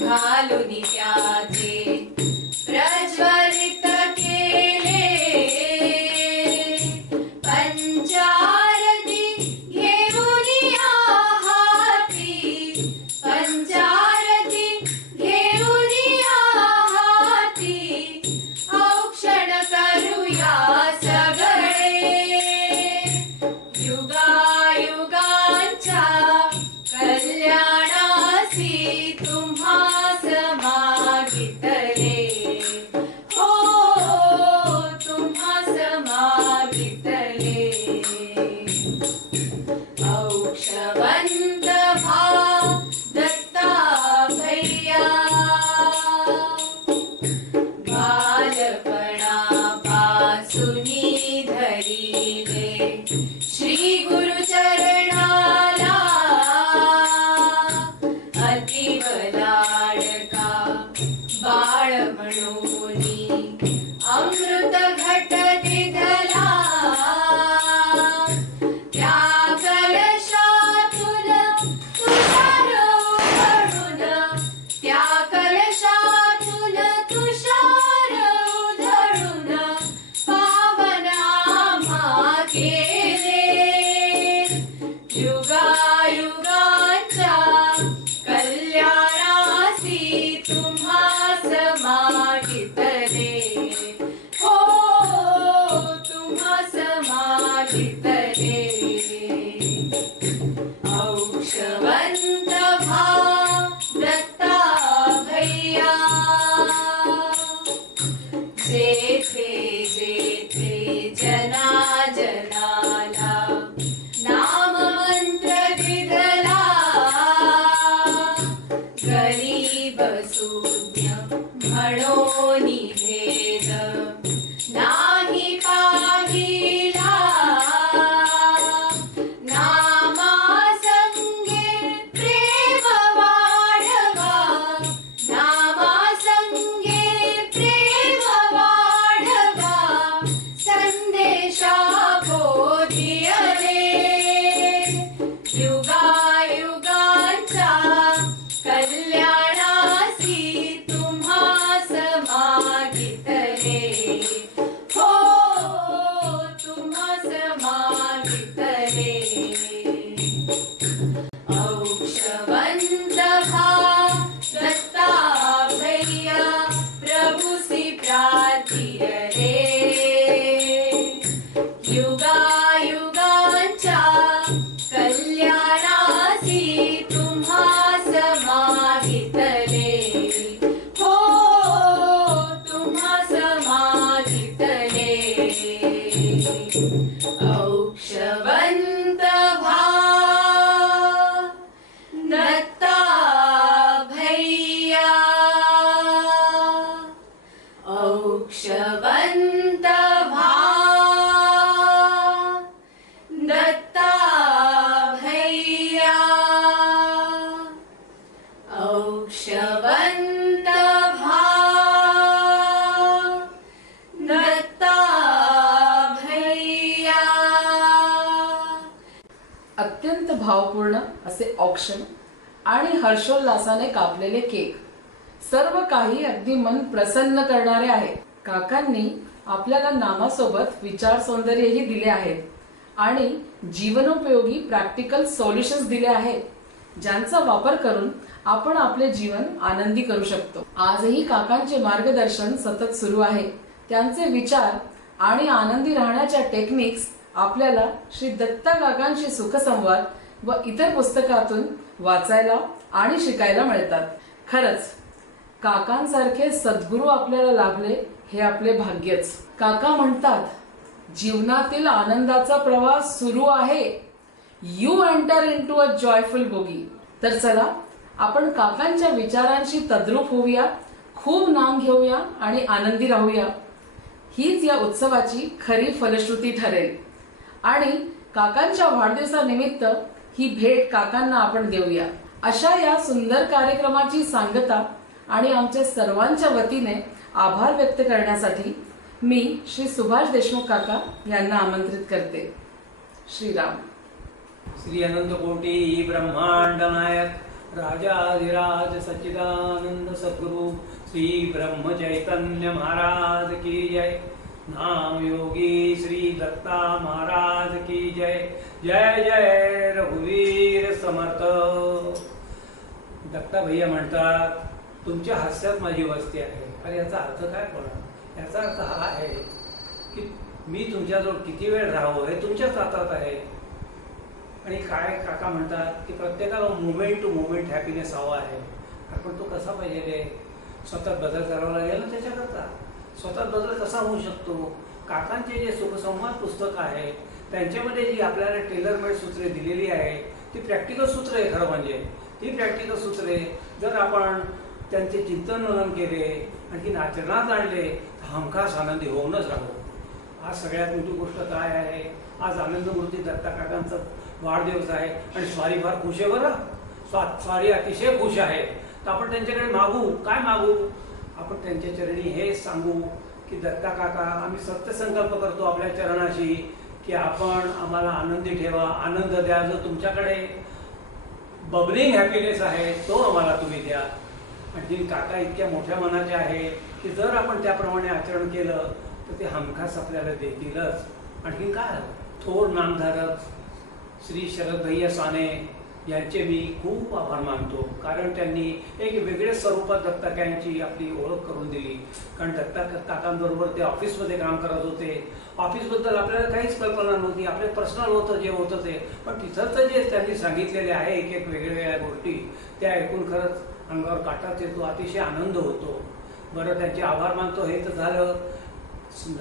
घालून त्याचे प्रज्वलित केले. पंचारती घेऊन हाती. पंचारती घेऊन हाती. औक्षण करूया सगळे युगायुगांच्या कल्याणासी तुम्हास मागितले. हो तुम्हास मागितले. औक्षवंत भा दत्ता भैया. बालपणापासूनी धरिले श्री गुरुचरणाला. अतीव लाडका बाळ म्हणूनी अमृत घट दिधला. त्या कलशातून तुषार उधळून. त्या कलशातून तुषार उधळून पावन आम्हा केले. युगायुगांच्या कल्याणासी तुम्हास मागितले. हो तुम्हास मागितले. औक्षवंत युगायुगांच्या कल्याणासी तुम्हास मागितले हो तुम्हास मागितले औक्षवंत दत्ता भैया प्रभुसी प्रार्थिले युगायुगांच्या कल्याणासी तुम्हास मागितले हो तुम्हास मागितले औक्षवंत दत्ता भैया औक्षवंत दत्ता भैया औक्षवंत दत्ता भैया. अत्यंत भावपूर्ण असे ऑक्शन आणि हर्षोल्लासाने कापलेले केक, सर्व काही अगदी मन प्रसन्न करणारे आहे. काकांनी आपल्याला नामासोबत विचार सौंदर्यही दिले आहेत आणि जीवनोपयोगी प्रॅक्टिकल सॉल्युशन्स दिले आहेत, ज्यांचा वापर करून आपण आपले जीवन आनंदी करू शकतो. आजही काकांचे मार्गदर्शन सतत सुरू आहे. त्यांचे विचार आणि आनंदी राहण्याच्या टेक्निक्स आपल्याला श्री दत्ता काकांशी सुखसंवाद व इतर पुस्तकातून वाचायला आणि शिकायला मिळतात. खरंच काकांसारखे सद्गुरू आपल्याला लाभले हे आपले भाग्यच. काका म्हणतात, जीवनातील आनंदाचा प्रवास सुरू आहे. You enter into a joyful bogie. तर चला आपण काकांच्या विचारांशी तद्रूप होऊया, खूप नाम घेऊया आणि आनंदी राहूया. हीच या उत्सवाची खरी फलश्रुती ठरेल. आणि काकांच्या वाढदिवसानिमित्त ही भेट काकांना आपण देऊया. अशा या सुंदर कार्यक्रमाची सांगता आणि आमच्या सर्वांच्या वतीने आभार व्यक्त करण्यासाठी मी श्री सुभाष देशमुख काका यांना आमंत्रित करते. श्रीराम. श्री अनंत कोटी ब्रह्मांड नायक राजाधिराज सच्चिदानंद सद्गुरु श्री ब्रह्म चैतन्य महाराज की जय. नाम योगी श्री दत्ता महाराज की जय. जय जय रघुवीर समर्थ. दत्ता भैया म्हणतात, तुमच्या हास्यात माझी वस्ती आहे. अरे याचा अर्थ काय पडला? याचा अर्थ हा आहे की मी तुमच्याजवळ किती वेळ राहावं हे तुमच्याच हातात आहे. आणि काय काका म्हणतात की प्रत्येकाला मुमेंट टू मुमेंट हॅपीनेस हवा आहे. पण तो कसा पाहिजे रे? स्वतः बदल करावा लागेल ना त्याच्याकरता. स्वतः बदल कसा होऊ शकतो? काकांचे जे सुखसंवाद पुस्तक आहे त्यांच्यामध्ये जी आपल्याला टेलरमेड सूत्रे दिलेली आहे ती प्रॅक्टिकल सूत्र आहे. खरं म्हणजे ती प्रॅक्टिकल सूत्रे जर आपण त्यांचे चिंतन मनन केले आणखी आचरणात आणले तर हमखास आनंदी होऊनच राहू. आज सगळ्यात मोठी गोष्ट काय आहे? आज आनंदमूर्ती दत्ता काकांचा वाढदिवस आहे आणि स्वारी फार खुश आहे बरं. स्वारी अतिशय खुश आहे. तर आपण त्यांच्याकडे मागू, काय मागू? आपण त्यांच्या चरणी हे सांगू की दत्ता काका, आम्ही सत्यसंकल्प करतो आपल्या चरणाशी की आपण आम्हाला आनंदी ठेवा, आनंद द्या. जो तुमच्याकडे बबलिंग हॅपीनेस आहे तो आम्हाला तुम्ही द्या. आणखी काका इतक्या मोठ्या मनाचे आहे की जर आपण त्याप्रमाणे आचरण केलं तर ते हमखास आपल्याला देतीलच. आणखी काय? थोर नामधारक श्री शरद भैया साने यांचे मी खूप आभार मानतो. कारण त्यांनी एक वेगळ्या स्वरूपात दत्ता काकांची आपली ओळख करून दिली. कारण दत्ता काकांबरोबर ते ऑफिसमध्ये काम करत होते. ऑफिसबद्दल आपल्याला काहीच कल्पना नव्हती. आपले पर्सनल होतं जे होतं ते. पण तिथंचं जे त्यांनी सांगितलेले आहे एक एक वेगवेगळ्या गोष्टी त्या ऐकून खरंच अंगावर काटाच येतो, अतिशय आनंद होतो. बरं, त्यांचे आभार मानतो हे तर झालं.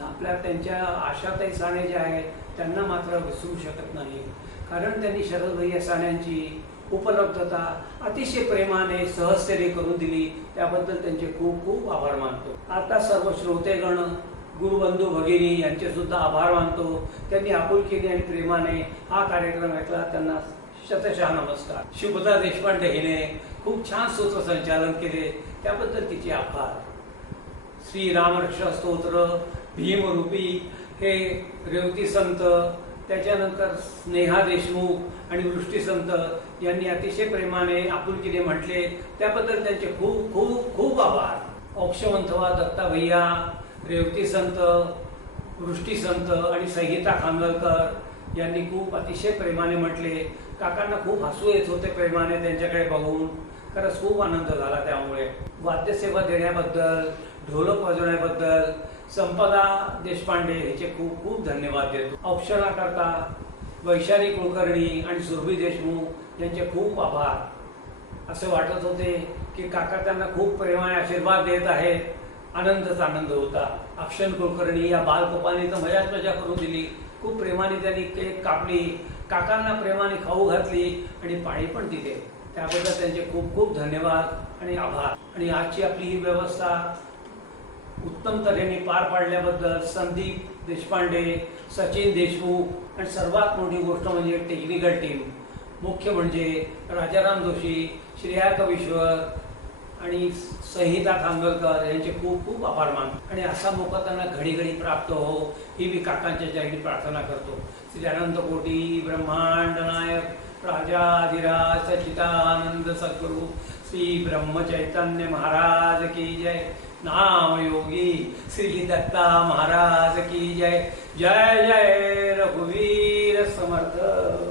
आपल्या त्यांच्या आशाताई साने ज्या आहेत त्यांना मात्र विसरू शकत नाही. कारण त्यांनी शरद भैया साण्यांची उपलब्धता अतिशय प्रेमाने सहजतेने करून दिली. त्याबद्दल त्यांचे खूप खूप आभार मानतो. आता सर्व श्रोतेगण, गुरुबंधू भगिनी यांचे सुद्धा आभार मानतो. त्यांनी आपुलकीने आणि प्रेमाने हा कार्यक्रम ऐकला. त्यांना शतशः नमस्कार. शुभदा देशपांडे हिने खूप छान सूत्रसंचालन केले, त्याबद्दल तिचे आभार. श्री रामरक्षा स्तोत्र, भीमरूपी हे रेवती संत त्याच्यानंतर स्नेहा देशमुख आणि वृष्टी संत यांनी अतिशय प्रेमाने आपुलकीने म्हटले, त्याबद्दल त्यांचे खूप खूप खूप आभार. औक्षवंथवा दत्ता भैया, रेवती संत, वृष्टी संत आणि संहिता खानवलकर यांनी खूप अतिशय प्रेमाने म्हटले. काकांना खूप हसू येत होते प्रेमाने त्यांच्याकडे बघून. खरंच खूप आनंद झाला. त्यामुळे वाद्यसेवा देण्याबद्दल, ढोलक वाजवण्याबद्दल संपदा देशपांडे याचे खूप खूप धन्यवाद देतो. औक्षणाकरता वैशाली कुलकर्णी आणि सुरभी देशमुख यांचे खूप आभार. असं वाटत होते की काका त्यांना खूप प्रेमाने आशीर्वाद देत आहेत. आनंदच आनंद होता. अक्षण कुलकर्णी या बालकोपाने तर मजा करून दिली. खूप प्रेमाने त्यांनी केक कापली, काकांना प्रेमाने खाऊ घातली आणि पाणी पण दिले. त्याबद्दल त्यांचे खूप खूप धन्यवाद आणि आभार. आणि आजची आपली ही व्यवस्था उत्तम तऱ्हेने पार पाडल्याबद्दल संदीप देशपांडे, सचिन देशमुख आणि सर्वात मोठी गोष्ट म्हणजे टेक्निकल टीम, मुख्य म्हणजे राजाराम जोशी, श्रेया कवीश्वर आणि संहिता खानवलकर यांचे खूप खूप आभार मानतो. आणि असा मोका त्यांना घडी घडी प्राप्त हो ही मी काकांच्या चरणी प्रार्थना करतो. श्री अनंत कोटी ब्रह्मांड नायक राजाधिराज सच्चिदानंद सद्गुरु श्री ब्रह्म चैतन्य महाराज की जय. नाम योगी श्री दत्ता महाराज की जय. जय जय रघुवीर समर्थ.